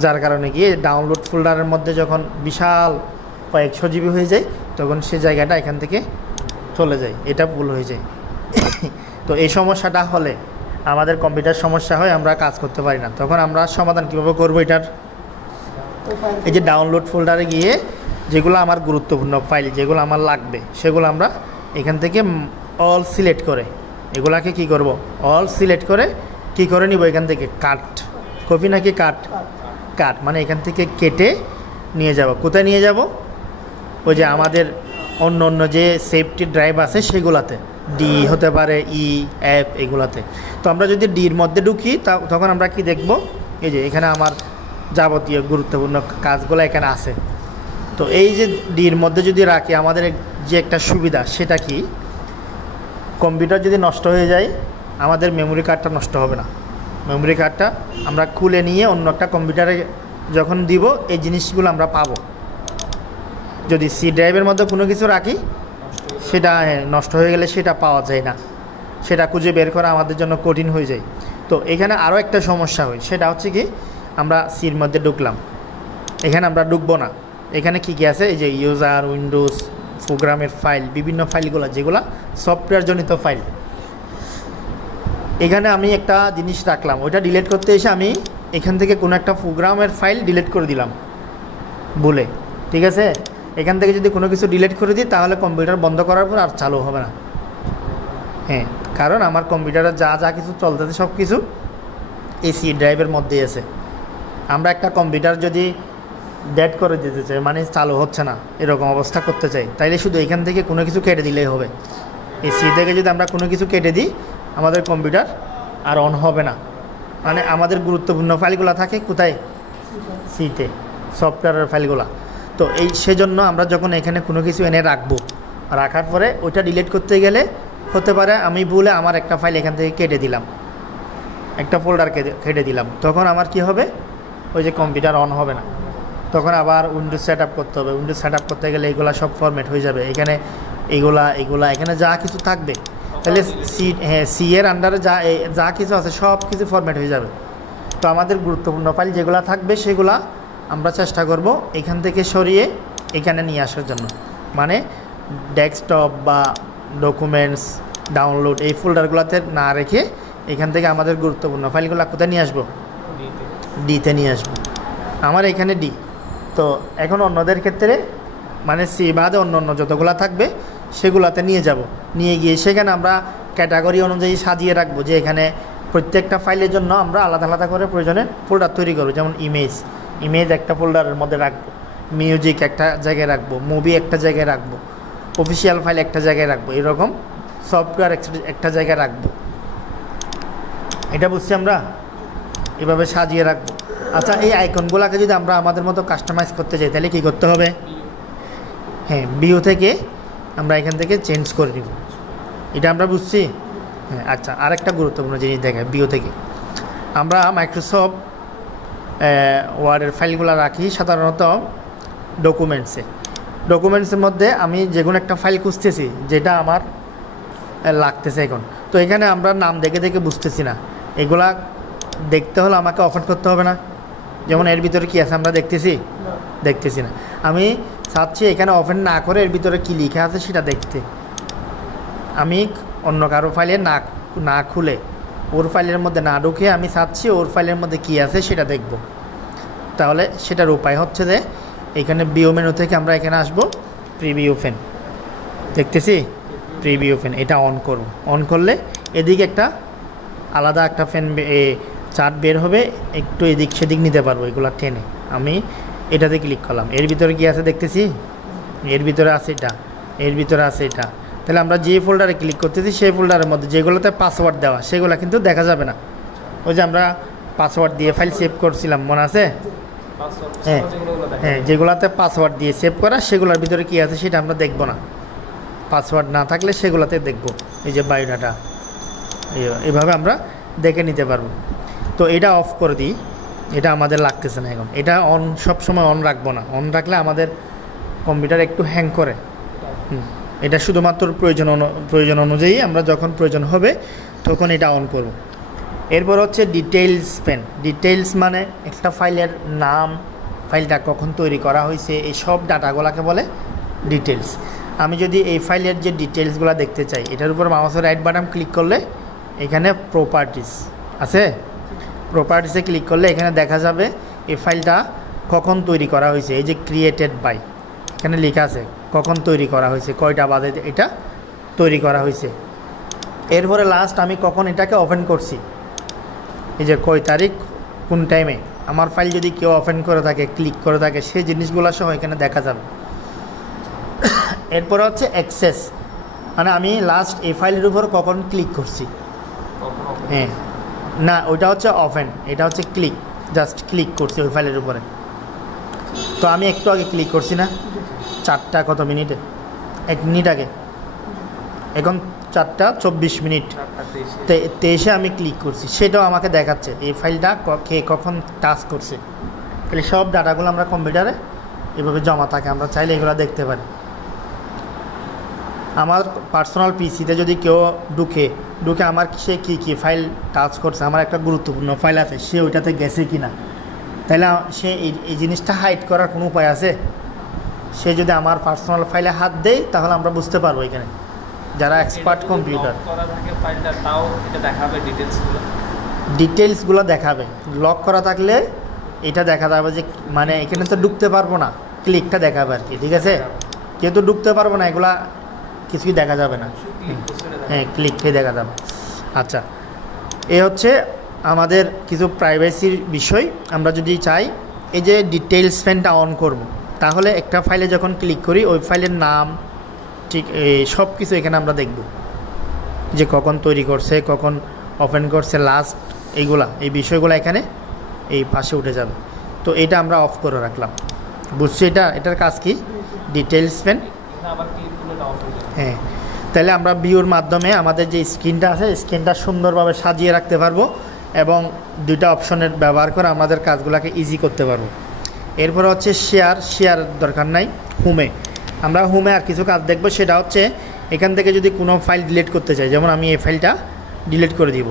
যার কারণে গিয়ে ডাউনলোড ফোল্ডারের মধ্যে যখন বিশাল কয়েকশো জিবি হয়ে যায় তখন সে জায়গাটা এখান থেকে চলে যায়, এটা ভুল হয়ে যায়। তো এই সমস্যাটা হলে আমাদের কম্পিউটার সমস্যা হয়, আমরা কাজ করতে পারি না, তখন আমরা সমাধান কীভাবে করবো এটার, এই যে ডাউনলোড ফোল্ডারে গিয়ে যেগুলো আমার গুরুত্বপূর্ণ ফাইল, যেগুলো আমার লাগবে সেগুলো আমরা এখান থেকে অল সিলেক্ট করে এগুলাকে কি করব, অল সিলেক্ট করে কি করে নিব, এখান থেকে কাট, কপি নাকি কাট মানে এখান থেকে কেটে নিয়ে যাব। কোথায় নিয়ে যাব, ওই যে আমাদের অন্য অন্য যে সেফটি ড্রাইভ আছে সেগুলাতে, ডি হতে পারে, ই, এফ, এগুলাতে। তো আমরা যদি ডির মধ্যে ঢুকি তখন আমরা কি দেখব, এই যে এখানে আমার যাবতীয় গুরুত্বপূর্ণ কাজগুলো এখানে আছে। তো এই যে ডির মধ্যে যদি রাখি আমাদের যে একটা সুবিধা সেটা কি, কম্পিউটার যদি নষ্ট হয়ে যায় আমাদের মেমোরি কার্ডটা নষ্ট হবে না, মেমোরি কার্ডটা আমরা খুলে নিয়ে অন্য একটা কম্পিউটারে যখন দিব এই জিনিসগুলো আমরা পাবো। যদি সি ড্রাইভের মধ্যে কোনো কিছু রাখি সেটা নষ্ট হয়ে গেলে সেটা পাওয়া যায় না, সেটা খুঁজে বের করা আমাদের জন্য কঠিন হয়ে যায়। তো এখানে আরও একটা সমস্যা হয়, সেটা হচ্ছে কি, আমরা সির মধ্যে ঢুকলাম, এখানে আমরা ঢুকবো না, এখানে কি কি আছে, এই যে ইউজার, উইন্ডোজ, প্রোগ্রামের ফাইল, বিভিন্ন ফাইলগুলো যেগুলো সফটওয়্যার জনিত ফাইল, এখানে আমি একটা জিনিস রাখলাম, ওইটা ডিলিট করতে এসে আমি এখান থেকে কোনো একটা প্রোগ্রামের ফাইল ডিলিট করে দিলাম বলে, ঠিক আছে, এখান থেকে যদি কোনো কিছু ডিলিট করে দিই তাহলে কম্পিউটার বন্ধ করার পর আর চালু হবে না। হ্যাঁ, কারণ আমার কম্পিউটারে যা যা কিছু চলতেছে সব কিছু এই সি ড্রাইভের মধ্যেই আছে। আমরা একটা কম্পিউটার যদি ডেড করে দিতে চাই, মানে চালু হচ্ছে না এরকম অবস্থা করতে চাই, তাইলে শুধু এখান থেকে কোনো কিছু কেটে দিলেই হবে। এই সি থেকে যদি আমরা কোনো কিছু কেটে দিই আমাদের কম্পিউটার আর অন হবে না, মানে আমাদের গুরুত্বপূর্ণ ফাইলগুলো থাকে কোথায়, সিতে, সফটওয়্যারের ফাইলগুলো। তো এই সেজন্য আমরা যখন এখানে কোনো কিছু এনে রাখবো, রাখার পরে ওইটা ডিলিট করতে গেলে হতে পারে আমি ভুলে আমার একটা ফাইল এখান থেকে কেটে দিলাম, একটা ফোল্ডার কেটে দিলাম, তখন আমার কি হবে, ওই যে কম্পিউটার অন হবে না, তখন আবার উইন্ডোজ সেট আপ করতে হবে। উইন্ডোজ সেট আপ করতে গেলে এগুলা সব ফরম্যাট হয়ে যাবে। এখানে এগুলা এখানে যা কিছু থাকবে, তাহলে সি এর আন্ডারে যা কিছু আছে সব কিছু ফরম্যাট হয়ে যাবে। তো আমাদের গুরুত্বপূর্ণ ফাইল যেগুলো থাকবে সেগুলা আমরা চেষ্টা করব এখান থেকে সরিয়ে এখানে নিয়ে আসার জন্য, মানে ডেস্কটপ বা ডকুমেন্টস ডাউনলোড এই ফোল্ডারগুলোতে না রেখে এখান থেকে আমাদের গুরুত্বপূর্ণ ফাইলগুলো কোথায় নিয়ে আসবো, ডিতে নিয়ে আসবো। আমার এখানে ডি। তো এখন অন্যদের ক্ষেত্রে মানে সি বাদে অন্য যতগুলো থাকবে সেগুলোতে নিয়ে যাব, নিয়ে গিয়ে সেখানে আমরা ক্যাটাগরি অনুযায়ী সাজিয়ে রাখবো, যে এখানে প্রত্যেকটা ফাইলের জন্য আমরা আলাদা আলাদা করে প্রয়োজনে ফোল্ডার তৈরি করবো। যেমন ইমেজ একটা ফোল্ডারের মধ্যে রাখবো, মিউজিক একটা জায়গায় রাখবো, মুভি একটা জায়গায় রাখবো, অফিসিয়াল ফাইল একটা জায়গায় রাখবো, এরকম সফটওয়্যার একটা জায়গায় রাখবো। এটা বুঝছি আমরা, এভাবে সাজিয়ে রাখবো। আচ্ছা, এই আইকনগুলোকে যদি আমরা আমাদের মতো কাস্টমাইজ করতে চাই তাহলে কী করতে হবে? হ্যাঁ, ভিউ থেকে আমরা এখান থেকে চেঞ্জ করে দিব। এটা আমরা বুঝছি। হ্যাঁ, আচ্ছা, আরেকটা গুরুত্বপূর্ণ জিনিস দেখে ভিউ থেকে আমরা মাইক্রোসফট ওয়ার্ডের ফাইলগুলো রাখি সাধারণত ডকুমেন্টসের মধ্যে আমি যে কোনো একটা ফাইল খুঁজতেছি যেটা আমার লাগতেছে এখন। তো এখানে আমরা নাম দেখে দেখে বুঝতেছি না, এগুলা দেখতে হলে আমাকে ওপেন করতে হবে না? যেমন এর ভিতরে কী আছে আমরা দেখতেছি না। আমি চাচ্ছি এখানে ওপেন না করে এর ভিতরে কী লিখে আছে সেটা দেখতে। আমি অন্য কারো ফাইলে না খুলে ওর ফাইলের মধ্যে না ঢুকে আমি চাচ্ছি ওর ফাইলের মধ্যে কী আছে সেটা দেখব। তাহলে সেটার উপায় হচ্ছে যে এখানে ভিউ মেনু থেকে আমরা এখানে আসব, প্রিভিউ ফ্যান দেখতেছি, প্রিভিউ ফ্যান এটা অন করব। অন করলে এদিকে একটা আলাদা একটা ফ্যান চার্ট বের হবে, একটু এদিক সেদিক নিতে পারবো এগুলো টেনে। আমি এটাতে ক্লিক করলাম, এর ভিতরে কী আছে দেখতেছি, এর ভিতরে আছে এটা, এর ভিতরে আছে এটা। তাহলে আমরা যে ফোল্ডারে ক্লিক করতেছি সেই ফোল্ডারের মধ্যে যেগুলোতে পাসওয়ার্ড দেওয়া সেগুলো কিন্তু দেখা যাবে না। ওই যে আমরা পাসওয়ার্ড দিয়ে ফাইল সেভ করছিলাম, মনে আছে? হ্যাঁ, যেগুলোতে পাসওয়ার্ড দিয়ে সেভ করা সেগুলোর ভিতরে কী আছে সেটা আমরা দেখব না। পাসওয়ার্ড না থাকলে সেগুলোতে দেখব। এই যে বায়োডাটা, এভাবে আমরা দেখে নিতে পারবো। তো এটা অফ করে দিই, এটা আমাদের লাগতেছে না এখন। এটা অন সবসময় অন রাখবো না, অন রাখলে আমাদের কম্পিউটার একটু হ্যাং করে। এটা শুধুমাত্র প্রয়োজন অনুযায়ী আমরা যখন প্রয়োজন হবে তখন এটা অন করব। এরপর হচ্ছে ডিটেইলস প্যান। ডিটেইলস মানে একটা ফাইলের নাম, ফাইলটা কখন তৈরি করা হয়েছে, এই সব ডাটাগুলোকে বলে ডিটেইলস। আমি যদি এই ফাইলের যে ডিটেইলসগুলো দেখতে চাই, এটার উপর মাউসের রাইট বাটন ক্লিক করলে এখানে প্রপার্টিস আছে, প্রপার্টিসে ক্লিক করলে এখানে দেখা যাবে এই ফাইলটা কখন তৈরি করা হয়েছে। এই যে ক্রিয়েটেড বাই এখানে লেখা আছে কখন তৈরি করা হয়েছে, কয়টা বাদে এটা তৈরি করা হয়েছে। এরপরে লাস্ট আমি কখন এটাকে ওপেন করছি, এই যে কয় তারিখ কোন টাইমে আমার ফাইল যদি কেউ ওপেন করে থাকে, ক্লিক করে থাকে, সেই জিনিসগুলো সহ এখানে দেখা যাবে। এরপরে হচ্ছে অ্যাক্সেস, মানে আমি লাস্ট এই ফাইলের উপর কখন ক্লিক করছি। হ্যাঁ, না ওইটা হচ্ছে ওপেন, এটা হচ্ছে ক্লিক, জাস্ট ক্লিক করছি ওই ফাইলের উপরে। তো আমি একটু আগে ক্লিক করছি না, 4টা কত মিনিটে, 1 মিনিট আগে, এখন 4:24 মিনিট 23-এ আমি ক্লিক করছি, সেটাও আমাকে দেখাচ্ছে এই ফাইলটা কে কখন টাচ করছে। তাহলে সব ডাটাগুলো আমরা কম্পিউটারে এভাবে জমা থাকে, আমরা চাইলে এগুলো দেখতে পারি। আমার পার্সোনাল পিসিতে যদি কেউ ঢুকে আমার সে কী ফাইল টাচ করছে, আমার একটা গুরুত্বপূর্ণ ফাইল আছে, সে ওইটাতে গেছে কি না, তাহলে সে এই জিনিসটা হাইড করার কোনো উপায় আছে? সে যদি আমার পার্সোনাল ফাইলে হাত দেয় তাহলে আমরা বুঝতে পারবো এখানে যারা এক্সপার্ট কম্পিউটার, ডিটেলসগুলো দেখাবে। লক করা থাকলে এটা দেখা যাবে যে মানে এখানে তো ঢুকতে পারবো না, ক্লিকটা দেখাবে আর কি, ঠিক আছে? যেহেতু ঢুকতে পারবো না এগুলা কিছুই দেখা যাবে না, হ্যাঁ ক্লিকটাই দেখা যাবে। আচ্ছা, এ হচ্ছে আমাদের কিছু প্রাইভেসির বিষয়। আমরা যদি চাই এই যে ডিটেইলস প্যানটা অন করব, তাহলে একটা ফাইলে যখন ক্লিক করি ওই ফাইলের নাম ঠিক সব কিছু এখানে আমরা দেখব, যে কখন তৈরি করছে, কখন ওপেন করছে লাস্ট, এই বিষয়গুলো এখানে এই পাশে উঠে যাবে। তো এটা আমরা অফ করে রাখলাম, বুঝছি এটার কাজ কি, ডিটেইলস প্যান। হ্যাঁ, তাহলে আমরা ভিউর মাধ্যমে আমাদের যে স্ক্রিনটা আছে স্ক্রিনটা সুন্দরভাবে সাজিয়ে রাখতে পারবো এবং দুইটা অপশনের ব্যবহার করে আমাদের কাজগুলোকে ইজি করতে পারবো। এরপর হচ্ছে শেয়ার দরকার নাই। হোমে আমরা আর কিছু কাজ দেখব, সেটা হচ্ছে এখান থেকে যদি কোনো ফাইল ডিলিট করতে চাই, যেমন আমি এই ফাইলটা ডিলিট করে দিব,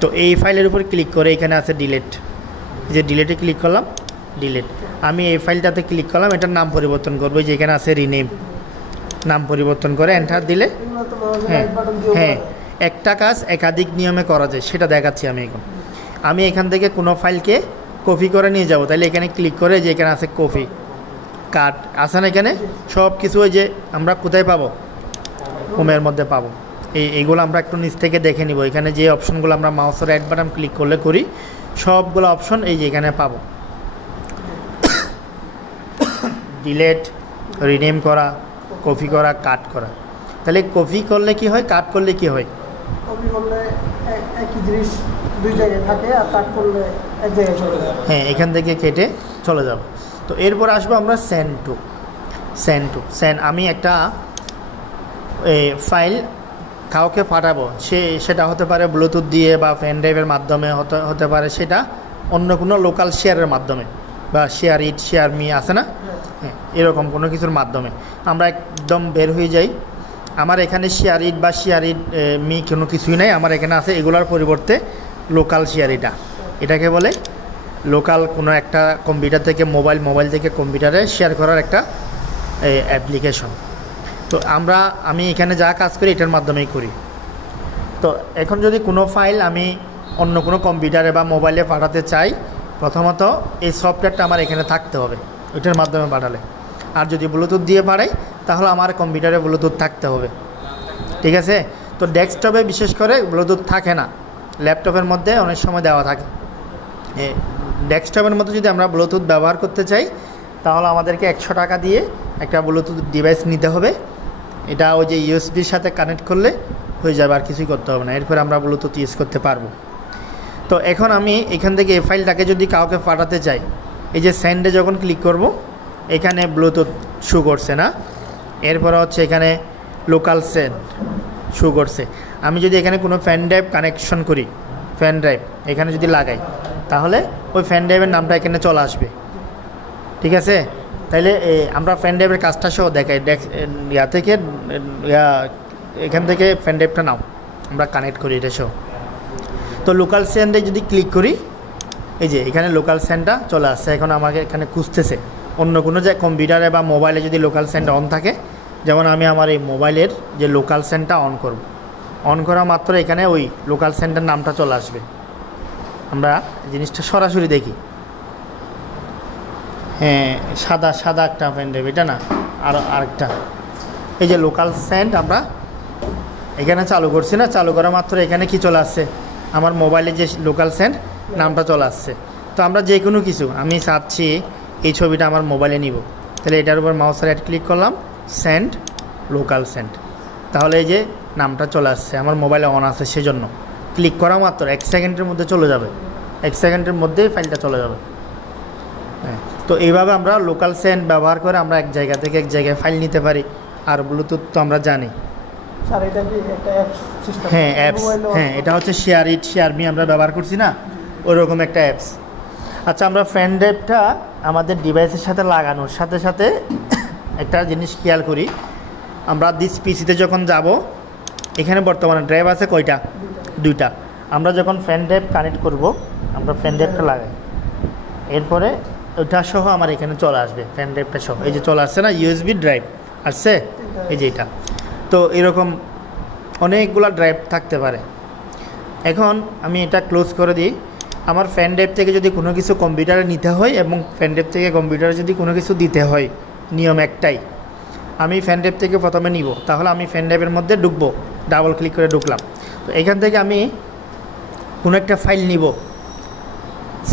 তো এই ফাইলের উপর ক্লিক করে এখানে আছে ডিলিট, যে ডিলিটে ক্লিক করলাম, ডিলিট। আমি এই ফাইলটাতে ক্লিক করলাম, এটার নাম পরিবর্তন করবো, যে এখানে আছে রিনেম, নাম পরিবর্তন করে এন্টার দিলে হ্যাঁ একটা কাজ একাধিক নিয়মে করা যায়, সেটা দেখাচ্ছি আমি এখন। আমি এখান থেকে কোনো ফাইলকে কপি করে নিয়ে যাব, তাহলে এখানে ক্লিক করে যে এখানে আছে কপি কাট আছে না, এখানে সব কিছু ওই যে আমরা কোথায় পাবো, হোমের মধ্যে পাবো। এইগুলো আমরা একটু নিচ থেকে দেখে নিব, এখানে যে অপশনগুলো আমরা মাউসের রাইট বাটন ক্লিক করলে করি, সবগুলো অপশন এই যে এখানে পাবো। ডিলেট, রিনেম করা, কপি করা, কাট করা। তাহলে কপি করলে কি হয়, কাট করলে কি হয়? কপি করলে একই জিনিস দুই জায়গায় থাকে, আর কাট করলে এক জায়গায় চলে যায়। হ্যাঁ, এখান থেকে কেটে চলে যাব। তো এরপর আসবো আমরা সেন্ড টু। আমি একটা ফাইল কাউকে পাঠাবো, সেটা হতে পারে ব্লুটুথ দিয়ে বা পেন ড্রাইভের মাধ্যমে, হতে পারে সেটা অন্য কোনো লোকাল শেয়ারের মাধ্যমে, বা শেয়ার ইট, শেয়ার মি আছে না, হ্যাঁ এরকম কোনো কিছুর মাধ্যমে আমরা একদম বের হয়ে যাই। আমার এখানে শেয়ার ইট বা শেয়ার ইট মি কোনো কিছুই নাই, আমার এখানে আছে এগুলোর পরিবর্তে লোকাল শেয়ার ইটা, এটাকে বলে লোকাল কোনো একটা কম্পিউটার থেকে মোবাইল থেকে কম্পিউটারে শেয়ার করার একটা অ্যাপ্লিকেশন। তো আমি এখানে যা কাজ করি এটার মাধ্যমেই করি। তো এখন যদি কোনো ফাইল আমি অন্য কোনো কম্পিউটারে বা মোবাইলে পাঠাতে চাই, প্রথমত এই সফটওয়্যারটা আমার এখানে থাকতে হবে, ওইটার মাধ্যমে পাঠালে। আর যদি ব্লুটুথ দিয়ে পাঠাই, তাহলে আমার কম্পিউটারে ব্লুটুথ থাকতে হবে, ঠিক আছে। তো ডেস্কটপে বিশেষ করে ব্লুটুথ থাকে না, ল্যাপটপের মধ্যে অনেক সময় দেওয়া থাকে। ডেস্কটপের মধ্যে যদি আমরা ব্লুটুথ ব্যবহার করতে চাই, তাহলে আমাদেরকে 100 টাকা দিয়ে একটা ব্লুটুথ ডিভাইস নিতে হবে। এটা ওই যে ইউএসবির সাথে কানেক্ট করলে হয়ে যাবে, আর কিছুই করতে হবে না, এরপর আমরা ব্লুটুথ ইউজ করতে পারবো। তো এখন আমি এখান থেকে এই ফাইলটাকে যদি কাউকে পাঠাতে চাই, এই যে সেন্ডে যখন ক্লিক করব, এখানে ব্লুটুথ শো করছে না, এরপর হচ্ছে এখানে লোকাল সেন্ড শো করছে। আমি যদি এখানে কোনো ফ্যান ড্রাইভ কানেকশন করি, ফ্যান ড্রাইভ এখানে যদি লাগাই, তাহলে ওই ফ্যান ড্রাইভের নামটা এখানে চলে আসবে, ঠিক আছে। তাইলে আমরা ফ্যান ড্রাইভের কাজটা সহ দেখাই, এখান থেকে ফ্যান ড্রাইভটা নাও, আমরা কানেক্ট করি এটা সহ। তো লোকাল সেন্ডে যদি ক্লিক করি, এই যে এখানে লোকাল সেন্ডটা চলে আসছে। এখন আমাকে এখানে খুঁজতেছে অন্য কোনো যে কম্পিউটারে বা মোবাইলে যদি লোকাল সেন্ড অন থাকে, যেমন আমি আমার এই মোবাইলের যে লোকাল সেন্ডটা অন করা মাত্র এখানে ওই লোকাল সেন্ডের নামটা চলে আসবে। আমরা জিনিসটা সরাসরি দেখি, হ্যাঁ সাদা একটা পেন ড্রাইভ, এটা না, আরেকটা এই যে লোকাল সেন্ড আমরা এখানে চালু করছি না, চালু করা মাত্র এখানে কি চলে আসছে, আমার মোবাইলে যে লোকাল সেন্ড নামটা চলে আসছে। তো আমরা যে কোনো কিছু, আমি চাচ্ছি এই ছবিটা আমার মোবাইলে নিব, তাহলে এটার উপর মাউস রাইট ক্লিক করলাম, সেন্ড লোকাল সেন্ড, তাহলে এই যে নামটা চলে আসছে, আমার মোবাইলে অন আছে, সেজন্য ক্লিক করা মাত্র 1 সেকেন্ডের মধ্যে চলে যাবে, 1 সেকেন্ডের মধ্যেই ফাইলটা চলে যাবে। হ্যাঁ, তো এইভাবে আমরা লোকাল সেন্ড ব্যবহার করে আমরা এক জায়গা থেকে এক জায়গায় ফাইল নিতে পারি। আর ব্লুটুথ তো আমরা জানি, হ্যাঁ অ্যাপস, হ্যাঁ এটা হচ্ছে শেয়ার ইট, শেয়ার মি আমরা ব্যবহার করছি না, ওইরকম একটা অ্যাপস। আচ্ছা, আমরা ফ্যান ড্রাইভটা আমাদের ডিভাইসের সাথে লাগানোর সাথে সাথে একটা জিনিস খেয়াল করি, আমরা দিস পিসিতে যখন যাব, এখানে বর্তমানে ড্রাইভ আছে কয়টা, 2টা। আমরা যখন ফ্যান ড্রাইভ কানেক্ট করব, আমরা ফ্যান ড্রাইভটা লাগাই, এরপরে ওইটা সহ আমার এখানে চলে আসবে, ফ্যান ড্রাইভটা সহ, এই যে চলে আসছে না, ইউএসবি ড্রাইভ আসছে, এই যে এটা। তো এরকম অনেকগুলো ড্রাইভ থাকতে পারে। এখন আমি এটা ক্লোজ করে দিই। আমার ফ্যান ড্রাইভ থেকে যদি কোনো কিছু কম্পিউটারে নিতে হয় এবং ফ্যান ড্রাইভ থেকে কম্পিউটারে যদি কোনো কিছু দিতে হয়, নিয়ম একটাই, আমি ফ্যান ড্রাইভ থেকে প্রথমে নিব, তাহলে আমি ফ্যান ড্রাইভের মধ্যে ঢুকবো, ডাবল ক্লিক করে ঢুকলাম। তো এখান থেকে আমি কোনো একটা ফাইল নিব,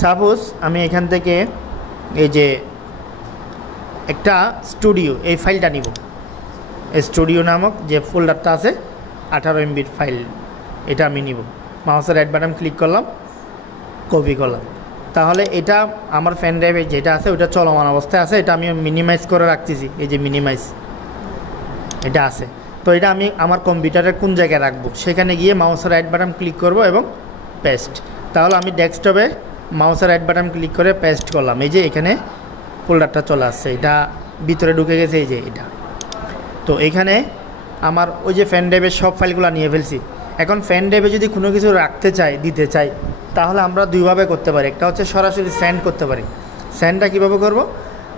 সাপোজ আমি এখান থেকে এই যে একটা স্টুডিও, এই ফাইলটা নিব, স্টুডিও নামক যে ফোল্ডারটা আছে 18 MB ফাইল, এটা আমি নিব। মাউসের রাইট বাটন ক্লিক করলাম, কপি করলাম, তাহলে এটা আমার ফ্যান ড্রাইভে যেটা আছে ওটা চলমান অবস্থায় আছে, এটা আমি মিনিমাইজ করে রাখতেছি, এই যে মিনিমাইজ এটা আছে। তো এটা আমি আমার কম্পিউটারের কোন জায়গায় রাখবো, সেখানে গিয়ে মাউসের রাইট বাটন ক্লিক করব এবং পেস্ট। তাহলে আমি ডেস্কটপে মাউসের রাইট বাটন ক্লিক করে পেস্ট করলাম, এই যে এখানে ফোল্ডারটা চলে আসছে, এটা ভিতরে ঢুকে গেছে, এই যে এটা। তো এখানে আমার ওই যে ফ্যান ড্রাইভের সব ফাইলগুলো নিয়ে ফেলছি। এখন ফ্যান ড্রাইভে যদি কোনো কিছু রাখতে চাই, দিতে চাই, তাহলে আমরা দুইভাবে করতে পারি। একটা হচ্ছে সরাসরি সেন্ড করতে পারি। সেন্ডটা কীভাবে করব,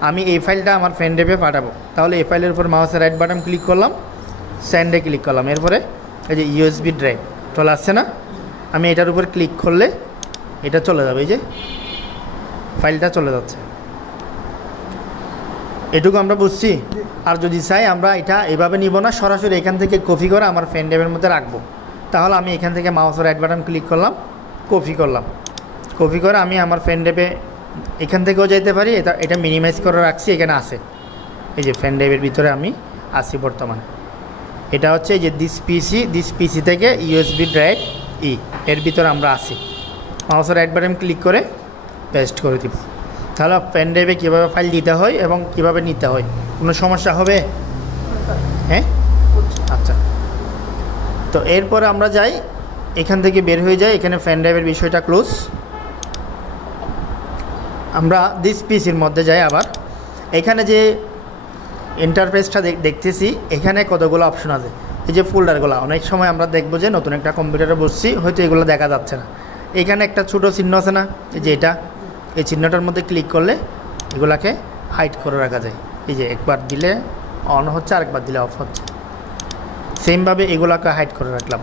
আমি এই ফাইলটা আমার ফ্যান ড্রাইভে পাঠাবো, তাহলে এই ফাইলের উপর মাউসের রাইট বাটন ক্লিক করলাম, সেন্ডে ক্লিক করলাম, এরপরে এই যে ইউএসবি ড্রাইভ চলে আসছে না, আমি এটার উপর ক্লিক করলে এটা চলে যাবে, এই যে ফাইলটা চলে যাচ্ছে। এটুকু আমরা বুঝছি। আর যদি চাই আমরা এটা এভাবে নিব না, সরাসরি এখান থেকে কপি করে আমার ফ্যান ড্রাইভের মধ্যে রাখবো, তাহলে আমি এখান থেকে মাউসের রাইট বাটন ক্লিক করলাম, কপি করলাম, কপি করে আমি আমার ফ্যান ড্রাইভে এখান থেকেও যেতে পারি। এটা মিনিমাইজ করে রাখছি, এখানে আছে, এই যে ফ্যান ড্রাইভের ভিতরে আমি আছি বর্তমানে। এটা হচ্ছে এই যে দিস পিসি থেকে ইউএসবি ড্রাইভ এর ভিতরে আমরা আছি। মাউসের রাইট বাটন ক্লিক করে পেস্ট করে দিব। তাহলে পেন ড্রাইভে কীভাবে ফাইল দিতে হয় এবং কীভাবে নিতে হয়, কোনো সমস্যা হবে? হ্যাঁ, আচ্ছা। তো এরপরে আমরা যাই, এখান থেকে বের হয়ে যাই, এখানে পেন ড্রাইভের বিষয়টা ক্লোজ। আমরা দিস পিসির মধ্যে যাই। আবার এখানে যে ইন্টারফেসটা দেখতেছি, এখানে কতগুলো অপশন আছে। এই যে ফোল্ডারগুলো, অনেক সময় আমরা দেখবো যে নতুন একটা কম্পিউটারে বসছি, হয়তো এগুলো দেখা যাচ্ছে না। এখানে একটা ছোটো চিহ্ন আছে না, এই যে এটা, এই চিহ্নটার মধ্যে ক্লিক করলে এগুলাকে হাইড করে রাখা যায়। এই যে একবার দিলে অন হচ্ছে, আরেকবার দিলে অফ হচ্ছে। সেমভাবে এগুলাকে হাইড করে রাখলাম।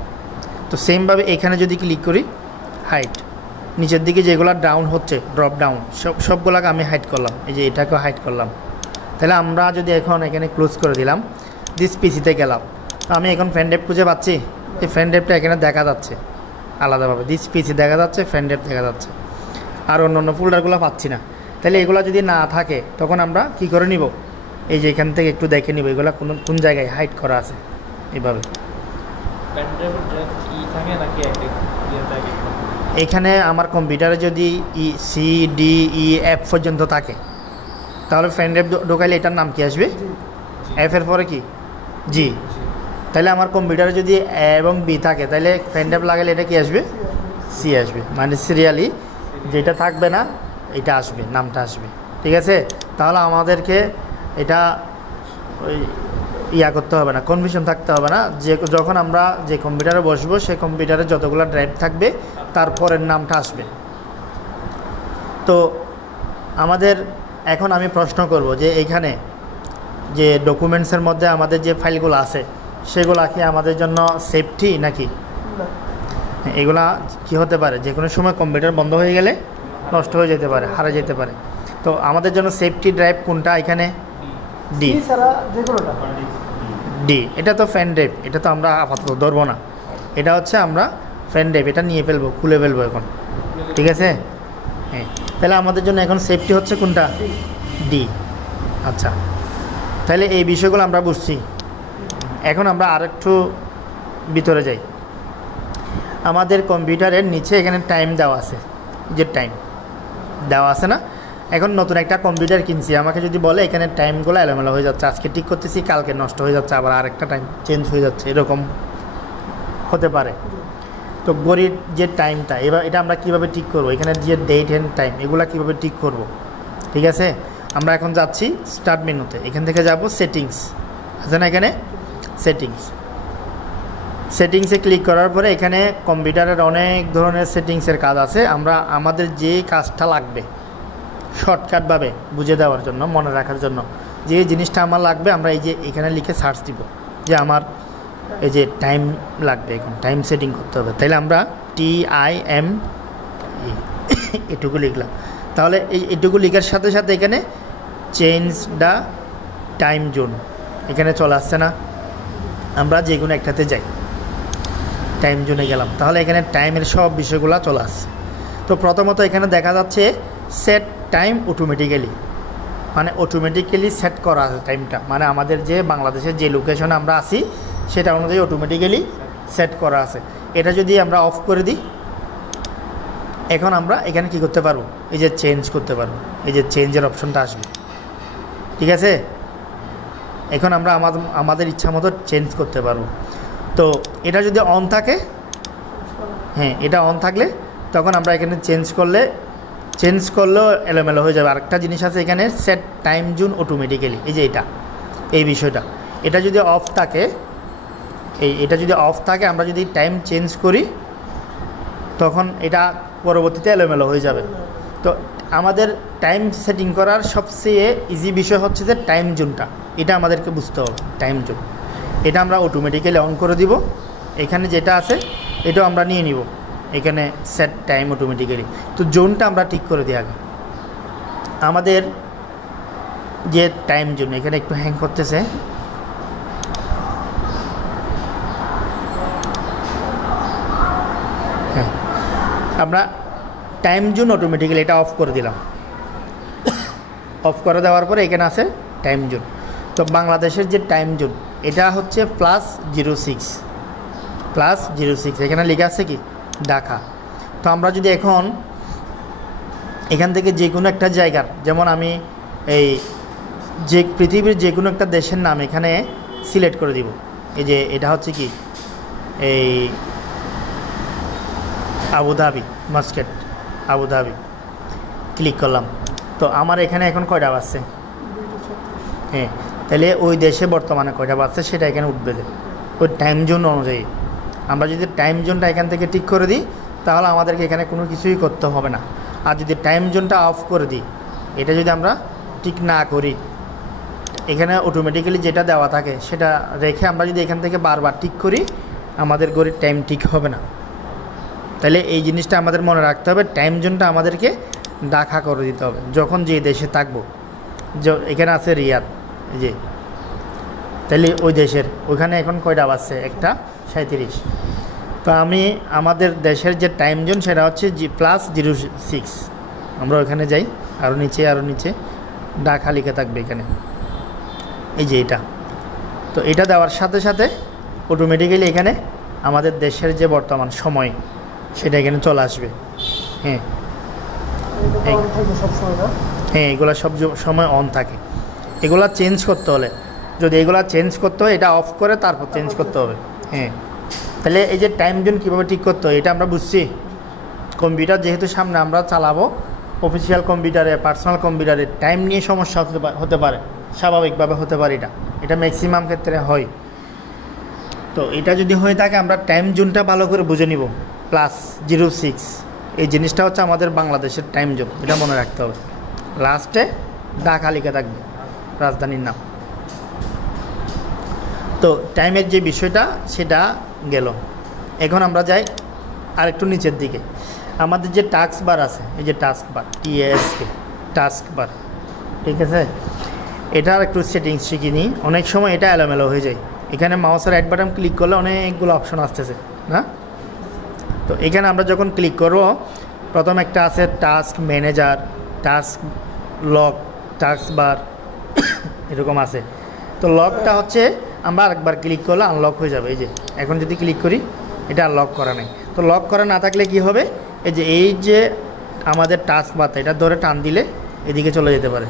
তো সেমভাবে এখানে যদি ক্লিক করি, হাইড, নিচের দিকে যেগুলো ডাউন হচ্ছে, ড্রপ ডাউন, সবগুলোকে আমি হাইড করলাম। এই যে এটাকেও হাইড করলাম। তাহলে আমরা যদি এখন এখানে ক্লোজ করে দিলাম, দিস পিসিতে গেলাম, আমি এখন ফ্যান ড্রাইভ খুঁজে পাচ্ছি, এই ফ্যান ড্রাইভটা এখানে দেখা যাচ্ছে আলাদাভাবে, দিস পিসি দেখা যাচ্ছে, ফ্যান ড্রাইভ দেখা যাচ্ছে, আর অন্য ফোল্ডারগুলো পাচ্ছি না। তাহলে এগুলো যদি না থাকে তখন আমরা কি করে নিব, এই যে এখান থেকে একটু দেখে নিব এগুলো কোন জায়গায় হাইড করা আছে। এইভাবে এখানে আমার কম্পিউটারে যদি সি ডি ই এফ পর্যন্ত থাকে, তাহলে ফ্যান ড্রাইভ ঢোকাইলে এটার নাম কি আসবে? এফ এর পরে কি? জি। তাহলে আমার কম্পিউটারে যদি এ এবং বি থাকে, তাহলে ফ্যান ড্রাইভ লাগালে এটা কি আসবে? সি আসবে। মানে সিরিয়ালি যেটা থাকবে না এটা আসবে, নামটা আসবে। ঠিক আছে? তাহলে আমাদেরকে এটা ওই করতে হবে না, কনফিউশন থাকতে হবে না। যখন আমরা যে কম্পিউটারে বসবো, সেই কম্পিউটারে যতগুলো ড্রাইভ থাকবে তারপরের নামটা আসবে। তো আমাদের এখন আমি প্রশ্ন করব যে এইখানে যে ডকুমেন্টসের মধ্যে আমাদের যে ফাইলগুলো আছে, সেগুলো কি আমাদের জন্য সেফটি নাকি? এগুলা কি হতে পারে, যে কোনো সময় কম্পিউটার বন্ধ হয়ে গেলে নষ্ট হয়ে যেতে পারে, হারা যেতে পারে। তো আমাদের জন্য সেফটি ড্রাইভ কোনটা এখানে? ডি। ডি। এটা তো ফ্যান ড্রাইভ, এটা তো আমরা আপাতত ধরবো না। এটা হচ্ছে আমরা ফ্যান ড্রাইভ, এটা নিয়ে ফেলবো, খুলে ফেলবো এখন। ঠিক আছে? হ্যাঁ। তাহলে আমাদের জন্য এখন সেফটি হচ্ছে কোনটা? ডি। আচ্ছা, তাহলে এই বিষয়গুলো আমরা বুঝছি। এখন আমরা আরেকটু ভিতরে যাই। আমাদের কম্পিউটারের নিচে এখানে টাইম দেওয়া আছে, যে টাইম দেওয়া আছে না। এখন নতুন একটা কম্পিউটার কিনছি, আমাকে যদি বলে এখানে টাইমগুলো এলোমেলো হয়ে যাচ্ছে, আজকে ঠিক করতেছি, কালকে নষ্ট হয়ে যাচ্ছে, আবার আরেকটা টাইম চেঞ্জ হয়ে যাচ্ছে, এরকম হতে পারে। তো ঘড়ির যে টাইমটা, এবার এটা আমরা কীভাবে ঠিক করব? এখানে যে ডেট অ্যান্ড টাইম, এগুলো কীভাবে ঠিক করব? ঠিক আছে, আমরা এখন যাচ্ছি স্টার্ট মেনুতে, এখান থেকে যাব সেটিংস, আছে না এখানে সেটিংসে ক্লিক করার পরে এখানে কম্পিউটারের অনেক ধরনের সেটিংসের কাজ আছে। আমরা আমাদের যে কাজটা লাগবে শর্টকাটভাবে বুঝে দেওয়ার জন্য, মনে রাখার জন্য, যে জিনিসটা আমার লাগবে, আমরা এই যে এখানে লিখে সার্চ দিব যে আমার এই যে টাইম লাগবে, এখন টাইম সেটিং করতে হবে। তাহলে আমরা TIM এটুকু লিখলাম। তাহলে এইটুকু লেখার সাথে সাথে এখানে চেঞ্জ দ্য টাইম জোন এখানে চলে আসছে না। আমরা যে কোনো একটাতে যাই, টাইম জোনে গেলাম, তাহলে এখানে টাইমের সব বিষয়গুলো চলে আসছে। তো প্রথমত এখানে দেখা যাচ্ছে সেট টাইম অটোমেটিক্যালি, মানে অটোমেটিক্যালি সেট করা আছে টাইমটা, মানে আমাদের যে বাংলাদেশের যে লোকেশনে আমরা আছি সেটা অনুযায়ী অটোমেটিক্যালি সেট করা আছে। এটা যদি আমরা অফ করে দিই, এখন আমরা এখানে কি করতে পারবো? এই যে চেঞ্জ করতে পারবো, এই যে চেঞ্জের অপশনটা আসবে। ঠিক আছে, এখন আমরা আমাদের ইচ্ছা মতো চেঞ্জ করতে পারবো। তো এটা যদি অন থাকে, হ্যাঁ এটা অন থাকলে তখন আমরা এখানে চেঞ্জ করলে চেঞ্জ করলেও এলোমেলো হয়ে যাবে। আরেকটা জিনিস আছে এখানে, সেট টাইম জোন অটোমেটিক্যালি, এই যে এই বিষয়টা, এটা যদি অফ থাকে, এটা যদি অফ থাকে, আমরা যদি টাইম চেঞ্জ করি তখন এটা পরবর্তীতে এলোমেলো হয়ে যাবে। তো আমাদের টাইম সেটিং করার সবচেয়ে ইজি বিষয় হচ্ছে যে টাইম জোনটা, এটা আমাদেরকে বুঝতে হবে। টাইম জোন এটা আমরা অটোমেটিক্যালি অন করে দিব। এখানে যেটা আছে এটাও আমরা নিয়ে নিব, এখানে সেট টাইম অটোমেটিক্যালি। তো জোনটা আমরা ঠিক করে দিই আগে। আমাদের যে টাইম জোন, এখানে একটু হ্যাং করতেছে, হ্যাঁ, আমরা টাইম জোন অটোমেটিক্যালি এটা অফ করে দিলাম। অফ করে দেওয়ার পরে এখানে আছে টাইম জোন। তো বাংলাদেশের যে টাইম জোন এটা হচ্ছে +06, এখানে লেখা আছে কি ঢাকা। তো আমরা যদি এখান থেকে যে কোনো একটা জায়গার, যেমন আমি যে পৃথিবীর যে কোনো একটা দেশের নাম এখানে সিলেক্ট করে দিব। এই যে এটা হচ্ছে কি এই আবুধাবি, মাস্কেট আবুধাবি, ক্লিক করলাম। তো আমার এখানে এখন কয়টা বাজছে? হ্যাঁ, তাহলে ওই দেশে বর্তমানে কয়টা বাজছে সেটা এখানে উঠবে, ওই টাইম জোন অনুযায়ী। আমরা যদি টাইম জোনটা এখান থেকে ঠিক করে দিই তাহলে আমাদেরকে এখানে কোনো কিছুই করতে হবে না। আর যদি টাইম জোনটা অফ করে দিই, এটা যদি আমরা ঠিক না করি, এখানে অটোমেটিক্যালি যেটা দেওয়া থাকে সেটা রেখে আমরা যদি এখান থেকে বারবার ঠিক করি, আমাদের ঘড়ির টাইম ঠিক হবে না। তাহলে এই জিনিসটা আমাদের মনে রাখতে হবে, টাইম জোনটা আমাদেরকে ঢাকা করে দিতে হবে যখন যে দেশে থাকবো। এখানে আছে রিয়াদ, এই যে, তাহলে ওই দেশের ওইখানে এখন কয়টা বাজছে? 1:37। তো আমি আমাদের দেশের যে টাইম জোন সেটা হচ্ছে +06। আমরা ওইখানে যাই, আরও নিচে ঢাকা লিখে থাকবে এখানে, এই যে এটা। তো এটা দেওয়ার সাথে সাথে অটোমেটিক্যালি এখানে আমাদের দেশের যে বর্তমান সময় সেটা এখানে চলে আসবে। হ্যাঁ, এগুলো সব সময় অন থাকে। এগুলা চেঞ্জ করতে হলে, যদি এগুলা চেঞ্জ করতে হয় এটা অফ করে তারপর চেঞ্জ করতে হবে। হ্যাঁ, তাহলে এই যে টাইম জোন কীভাবে ঠিক করতে হয় এটা আমরা বুঝছি। কম্পিউটার যেহেতু সামনে আমরা চালাবো, অফিসিয়াল কম্পিউটারে, পার্সোনাল কম্পিউটারে টাইম নিয়ে সমস্যা হতে পারে, স্বাভাবিকভাবে হতে পারে, এটা ম্যাক্সিমাম ক্ষেত্রে হয়। তো এটা যদি হয়ে থাকে আমরা টাইম জোনটা ভালো করে বুঝে নিব। +06 এই জিনিসটা হচ্ছে আমাদের বাংলাদেশের টাইম জোন, এটা মনে রাখতে হবে। লাস্টে ঢাকা লিখে থাকবে, রাজধানীর নাম। তো টাইমের যে বিষয়টা সেটা গেল। এখন আমরা যাই আরেকটু নিচের দিকে। আমাদের যে টাস্ক বার আছে, এই যে টাস্ক বার, টাস্ক বার, ঠিক আছে, এটার একটু সেটিংস শিখে নিই। অনেক সময় এটা এলোমেলো হয়ে যায়। এখানে মাউসের রাইট বাটন ক্লিক করলে অনেকগুলো অপশন আসতেছে না। তো এখানে আমরা যখন ক্লিক করব, প্রথম একটা আছে task manager, task lock, task bar, এরকম আছে। তো লকটা হচ্ছে আমরা আরেকবার ক্লিক করলে আনলক হয়ে যাবে। এই যে এখন যদি ক্লিক করি, এটা লক করা নেই। তো লক করা না থাকলে কি হবে, এই যে আমাদের টাস্ক বারটা, এটা ধরে টান দিলে এদিকে চলে যেতে পারে,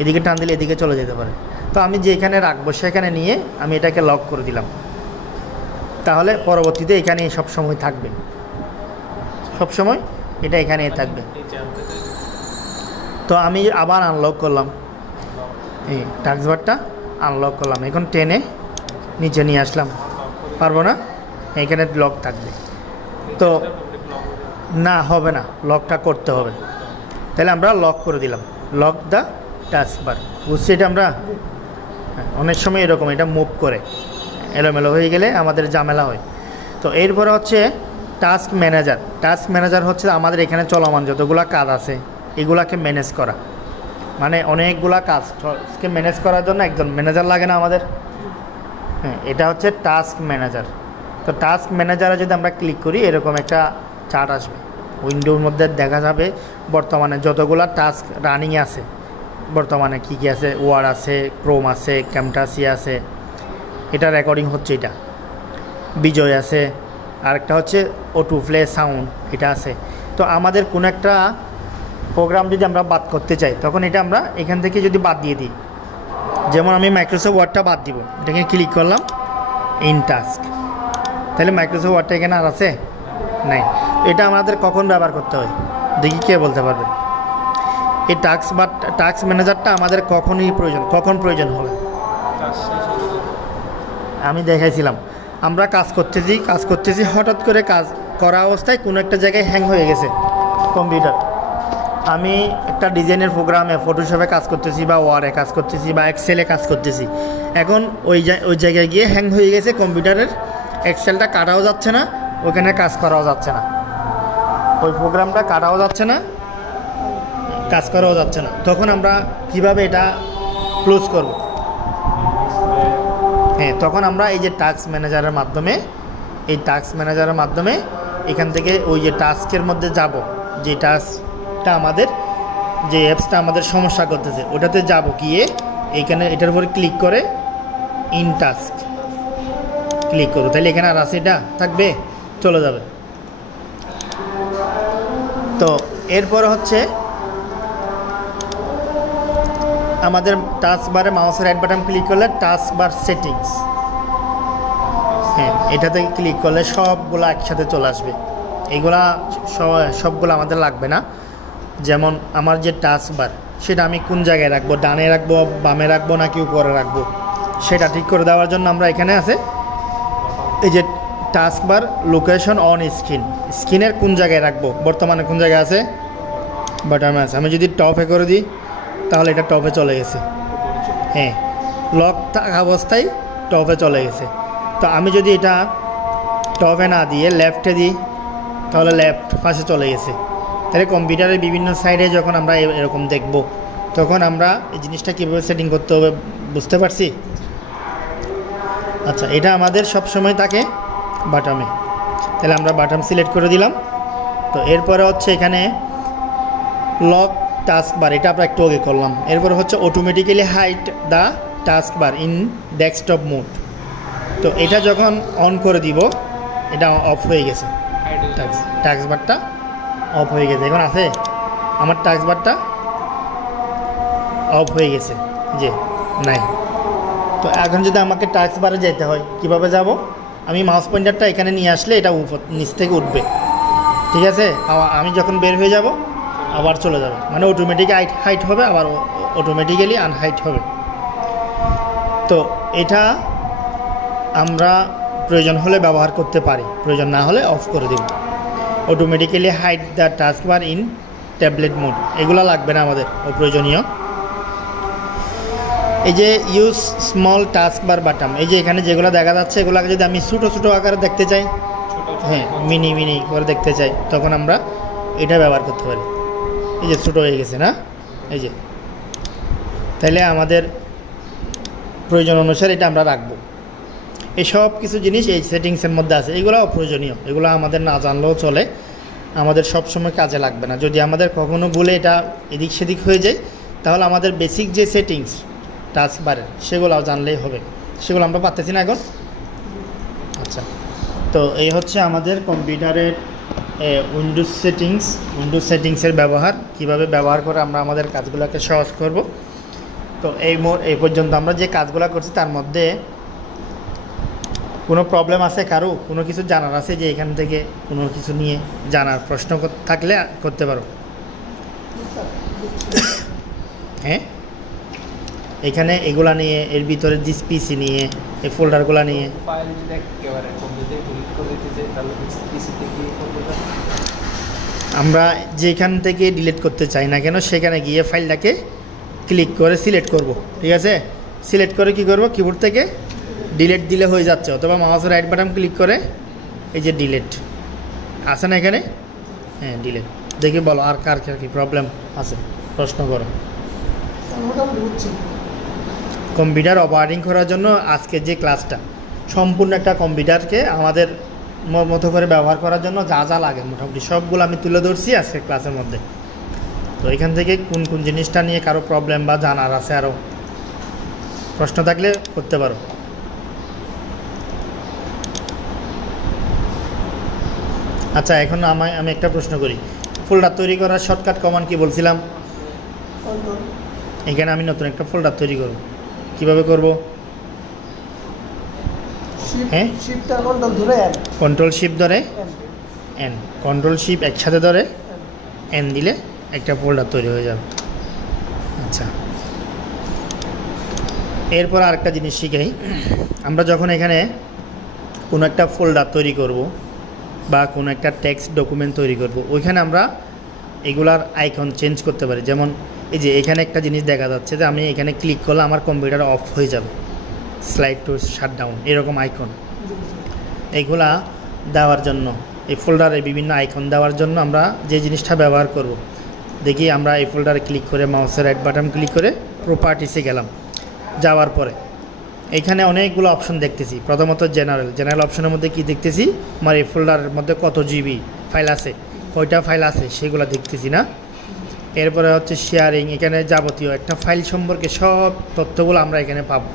এদিকে টান দিলে এদিকে চলে যেতে পারে। তো আমি যেখানে রাখবো সেখানে নিয়ে আমি এটাকে লক করে দিলাম, তাহলে পরবর্তীতে এখানে সব সময় থাকবে, সব সময় এটা এখানেই থাকবে। তো আমি আবার আনলক করলাম, এই টাস্ক বারটা আনলক করলাম, এখন টেনে নিচে নিয়ে আসলাম, পারবো না, এখানে লক থাকবে। তো না, হবে না, লকটা করতে হবে। তাহলে আমরা লক করে দিলাম, লক দ্য টাস্ক বার। বুঝছি এটা আমরা? অনেক সময় এরকম এটা মুভ করে, এলোমেলো হয়ে গেলে আমাদের ঝামেলা হয়। তো এরপরে হচ্ছে টাস্ক ম্যানেজার। টাস্ক ম্যানেজার হচ্ছে আমাদের এখানে চলমান যতগুলো কাজ আছে এগুলাকে ম্যানেজ করা, মানে অনেকগুলা কাজকে ম্যানেজ করার জন্য একজন ম্যানেজার লাগে না আমাদের? হ্যাঁ, এটা হচ্ছে টাস্ক ম্যানেজার। তো টাস্ক ম্যানেজারে যদি আমরা ক্লিক করি এরকম একটা চার্ট আসবে, উইন্ডোর মধ্যে দেখা যাবে বর্তমানে যতগুলা টাস্ক রানিং আছে, বর্তমানে কী কী আছে, ওয়ার্ড আছে, ক্রোম আছে, ক্যামটাসিয়া আছে, এটা রেকর্ডিং হচ্ছে, এটা বিজয় আছে, আরেকটা হচ্ছে অটো প্লে সাউন্ড, এটা আছে। তো আমাদের কোনো একটা প্রোগ্রাম যদি আমরা বাদ করতে চাই তখন এটা আমরা এখান থেকে যদি বাদ দিয়ে দিই, যেমন আমি মাইক্রোসফট ওয়ার্ডটা বাদ দিব, এটাকে ক্লিক করলাম, ইন টাস্ক, তাহলে মাইক্রোসফট ওয়ার্ডটা এখানে আর আছে নাই। এটা আমাদের কখন ব্যবহার করতে হয় দেখি, কে বলতে পারবে? এই টাস্ক ম্যানেজারটা আমাদের কখন প্রয়োজন হবে? আমি দেখাইছিলাম, আমরা কাজ করতেছি হঠাৎ করে কাজ করা অবস্থায় কোনো একটা জায়গায় হ্যাং হয়ে গেছে কম্পিউটার। আমি একটা ডিজাইনের প্রোগ্রামে ফটোশপে কাজ করতেছি বা ওয়ার্ডে কাজ করতেছি বা এক্সেলে কাজ করতেছি, এখন ওই জায়গায় গিয়ে হ্যাং হয়ে গেছে, কম্পিউটারের এক্সেলটা কাটাও যাচ্ছে না, ওখানে কাজ করাও যাচ্ছে না, ওই প্রোগ্রামটা কাটাও যাচ্ছে না, কাজ করাও যাচ্ছে না। তখন আমরা কিভাবে এটা ক্লোজ করব? হ্যাঁ, তখন আমরা এই যে টাস্ক ম্যানেজারের মাধ্যমে এখান থেকে ওই যে টাস্কের মধ্যে যাব, যে টাস্কটা আমাদের, যে অ্যাপসটা আমাদের সমস্যা করতেছে ওটাতে যাব, গিয়ে এইখানে এটার উপরে ক্লিক করে ইন টাস্ক ক্লিক করো, তাহলে এখানে আর আছে এটা থাকবে, চলে যাবে। তো এরপর হচ্ছে আমাদের টাস্ক বারে মাউসের রাইট বাটন ক্লিক করলে টাস্ক বার সেটিংস, হ্যাঁ এটাতে ক্লিক করলে সবগুলো একসাথে চলে আসবে। এগুলা সবগুলো আমাদের লাগবে না। যেমন আমার যে টাস্ক বার, সেটা আমি কোন জায়গায় রাখবো, ডানে রাখবো, বামে রাখবো নাকি উপরে রাখবো, সেটা ঠিক করে দেওয়ার জন্য আমরা এখানে আছে এই যে টাস্ক বার লোকেশন অন স্ক্রিনের কোন জায়গায় রাখবো, বর্তমানে কোন জায়গায় আছে, বাটনে আছে। আমি যদি টপে করে দিই তাহলে এটা টপে চলে গেছে, হ্যাঁ লক থাকা অবস্থায় টপে চলে গেছে। তো আমি যদি এটা টপে না দিয়ে লেফটে দিই তাহলে লেফট পাশে চলে গেছে। তাহলে কম্পিউটারের বিভিন্ন সাইডে যখন আমরা এরকম দেখব, তখন আমরা এই জিনিসটা কীভাবে সেটিং করতে হবে বুঝতে পারছি। আচ্ছা, এটা আমাদের সব সময় থাকে বাটমে, তাহলে আমরা বাটম সিলেক্ট করে দিলাম। তো এরপরে হচ্ছে এখানে লক টাস্ক বার, এটা আমরা একটু আগে করলাম। এরপরে হচ্ছে automatically hide the task bar in desktop mode. তো এটা যখন অন করে দিব, এটা অফ হয়ে গেছে, টাস্ক বারটা অফ হয়ে গেছে। এখন আছে আমার টাস্ক বারটা অফ হয়ে গেছে, যে নাই। তো এখন যদি আমাকে টাস্ক বারে যেতে হয়, কিভাবে যাব? আমি মাউস পয়েন্টারটা এখানে নিয়ে আসলে এটা নিচ থেকে উঠবে, ঠিক আছে। আমি যখন বের হয়ে যাব আবার চলে যাবে, মানে অটোমেটিক হাইট হবে, আবার অটোমেটিক্যালি আনহাইট হবে। তো এটা আমরা প্রয়োজন হলে ব্যবহার করতে পারি, প্রয়োজন না হলে অফ করে দেব। Automatically hide the task bar in tablet mode, এগুলো লাগবে না আমাদের, অপ্রয়োজনীয়। এই যে use small task bar button, এই যে এখানে যেগুলো দেখা যাচ্ছে এগুলোকে যদি আমি ছোটো ছোটো আকারে দেখতে চাই, হ্যাঁ মিনি করে দেখতে চাই, তখন আমরা এটা ব্যবহার করতে পারি। এই যে ছোটো হয়ে গেছে না, এই যে, তাহলে আমাদের প্রয়োজন অনুসারে এটা আমরা রাখবো। এই সব কিছু জিনিস এই সেটিংসের মধ্যে আছে, এগুলো অপ্রয়োজনীয়, এগুলো আমাদের না জানলেও চলে, আমাদের সব সময় কাজে লাগবে না। যদি আমাদের কখনো ভুলে এটা এদিক সেদিক হয়ে যায়, তাহলে আমাদের বেসিক যে সেটিংস টাস্ক বারের, সেগুলো জানলেই হবে, সেগুলো আমরা পাচ্ছি না এখন। আচ্ছা, তো এই হচ্ছে আমাদের কম্পিউটারের উইন্ডোজ সেটিংসের ব্যবহার, কিভাবে ব্যবহার করে আমরা আমাদের কাজগুলোকে সহজ করব। তো এই পর্যন্ত আমরা যে কাজগুলো করছি তার মধ্যে কোনো প্রবলেম আছে কারো, কোনো কিছু জানার আছে যে এখান থেকে কোনো কিছু নিয়ে জানার প্রশ্ন থাকলে করতে পারো। হ্যাঁ, এখানে এগুলা নিয়ে, এর ভিতরে পিসি নিয়ে, এই ফোল্ডারগুলো নিয়ে, আমরা যেখান থেকে ডিলিট করতে চাই না কেন সেখানে গিয়ে ফাইলটাকে ক্লিক করে সিলেক্ট করব, ঠিক আছে। সিলেক্ট করে কি করব, কিবোর্ড থেকে ডিলিট দিলে হয়ে যাচ্ছে, অথবা মাউসের রাইট বাটন ক্লিক করে এই যে ডিলিট আছে না এখানে, হ্যাঁ ডিলিট। দেখি বলো আর কার কি প্রবলেম আছে, প্রশ্ন করো। কম্পিউটার অপারেটিং করার জন্য আজকে যে ক্লাসটা, সম্পূর্ণ একটা কম্পিউটারকে আমাদের মতো করে ব্যবহার করার জন্য যা যা লাগে মোটামুটি সবগুলো আমি তুলে ধরছি আজকে ক্লাসের মধ্যে। তো এখান থেকে কোন কোন জিনিসটা নিয়ে কারো প্রবলেম বা জানার আছে, আরও প্রশ্ন থাকলে করতে পারো। আচ্ছা, এখন আমি একটা প্রশ্ন করি, ফোল্ডার তৈরি করার শর্টকাট কমান্ড কি বলছিলাম? এখানে আমি নতুন একটা ফোল্ডার তৈরি করব, কিভাবে করব? হ্যাঁ, কন্ট্রোল শিফট ধরে এন, কন্ট্রোল শিফট একসাথে ধরে এন দিলে একটা ফোল্ডার তৈরি হয়ে যাবে। আচ্ছা, এরপর আরেকটা জিনিস শিখাই। আমরা যখন এখানে কোনো একটা ফোল্ডার তৈরি করব বা কোনো একটা টেক্সট ডকুমেন্ট তৈরি করব, ওইখানে আমরা এগুলার আইকন চেঞ্জ করতে পারি। যেমন এই যে এখানে একটা জিনিস দেখা যাচ্ছে যে আমি এখানে ক্লিক করলে আমার কম্পিউটার অফ হয়ে যাবে, স্লাইড টু শাটডাউন, এরকম আইকন। এইগুলা দেওয়ার জন্য, এই ফোল্ডারে বিভিন্ন আইকন দেওয়ার জন্য আমরা যে জিনিসটা ব্যবহার করব, দেখি আমরা এই ফোল্ডারে ক্লিক করে মাউসের রাইট বাটন ক্লিক করে প্রপার্টিসে গেলাম। যাওয়ার পরে এখানে অনেকগুলো অপশন দেখতেছি। প্রথমত জেনারেল অপশনের মধ্যে কি দেখতেছি, আমার এই ফোল্ডারের মধ্যে কত জিবি ফাইল আছে, কয়টা ফাইল আছে সেগুলো দেখতেছি না। এরপরে হচ্ছে শেয়ারিং, এখানে যাবতীয় একটা ফাইল সম্পর্কে সব তথ্যগুলো আমরা এখানে পাবো,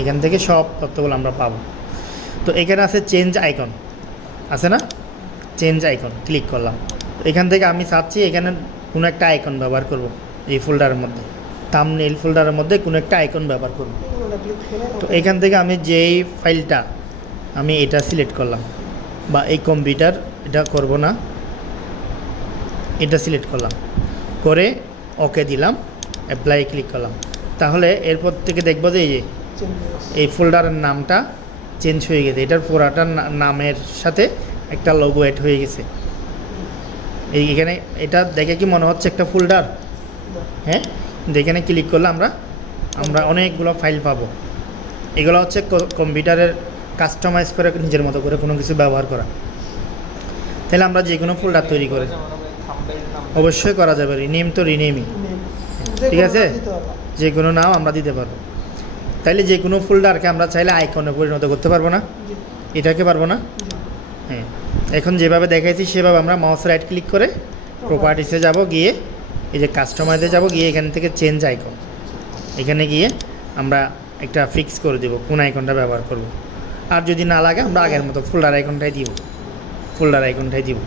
এখান থেকে সব তথ্যগুলো আমরা পাবো। তো এখানে আছে চেঞ্জ আইকন, আছে না, চেঞ্জ আইকন ক্লিক করলাম। এখান থেকে আমি চাচ্ছি এখানে কোনো একটা আইকন ব্যবহার করব, এই ফোল্ডারের মধ্যে থাম্বনেইল ফোল্ডারের মধ্যে কোনো একটা আইকন ব্যবহার করব। তো এখান থেকে আমি যেই ফাইলটা, আমি এটা সিলেক্ট করলাম, বা এই কম্পিউটার এটা করব না, এটা সিলেক্ট করলাম, করে ওকে দিলাম, অ্যাপ্লাই ক্লিক করলাম। তাহলে এরপর থেকে দেখব যে এই ফোল্ডারের নামটা চেঞ্জ হয়ে গেছে, এটার পুরাটার নামের সাথে একটা লোগো এড হয়ে গেছে। এইখানে এটা দেখে কি মনে হচ্ছে একটা ফোল্ডার? হ্যাঁ, এখানে ক্লিক করলে আমরা অনেকগুলো ফাইল পাবো। এগুলো হচ্ছে কম্পিউটারের কাস্টমাইজ করে নিজের মতো করে কোনো কিছু ব্যবহার করা। তাহলে আমরা যে কোনো ফোল্ডার তৈরি করে অবশ্যই করা যাবে, রিনেম তো রিনেমই, ঠিক আছে, যে কোনো নাম আমরা দিতে পারবো। তাইলে যে কোনো ফোল্ডারকে আমরা চাইলে আইকনে পরিণত করতে পারবো না, এটাকে পারবো না? হ্যাঁ, এখন যেভাবে দেখাইছি সেভাবে আমরা মাউস রাইট ক্লিক করে প্রপার্টিসে যাব, গিয়ে এই যে কাস্টমাইজে যাব, গিয়ে এখান থেকে চেঞ্জ আইকন, এখানে গিয়ে আমরা একটা ফিক্স করে দেব কোন আইকনটা ব্যবহার করব। আর যদি না লাগে আমরা আগের মতো ফোল্ডার আইকনটাই দিব।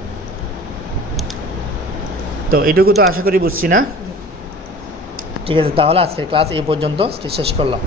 তো এটুকু তো আশা করি বুঝছি না? ঠিক আছে, তাহলে আজকের ক্লাস এই পর্যন্ত শেষ করলাম।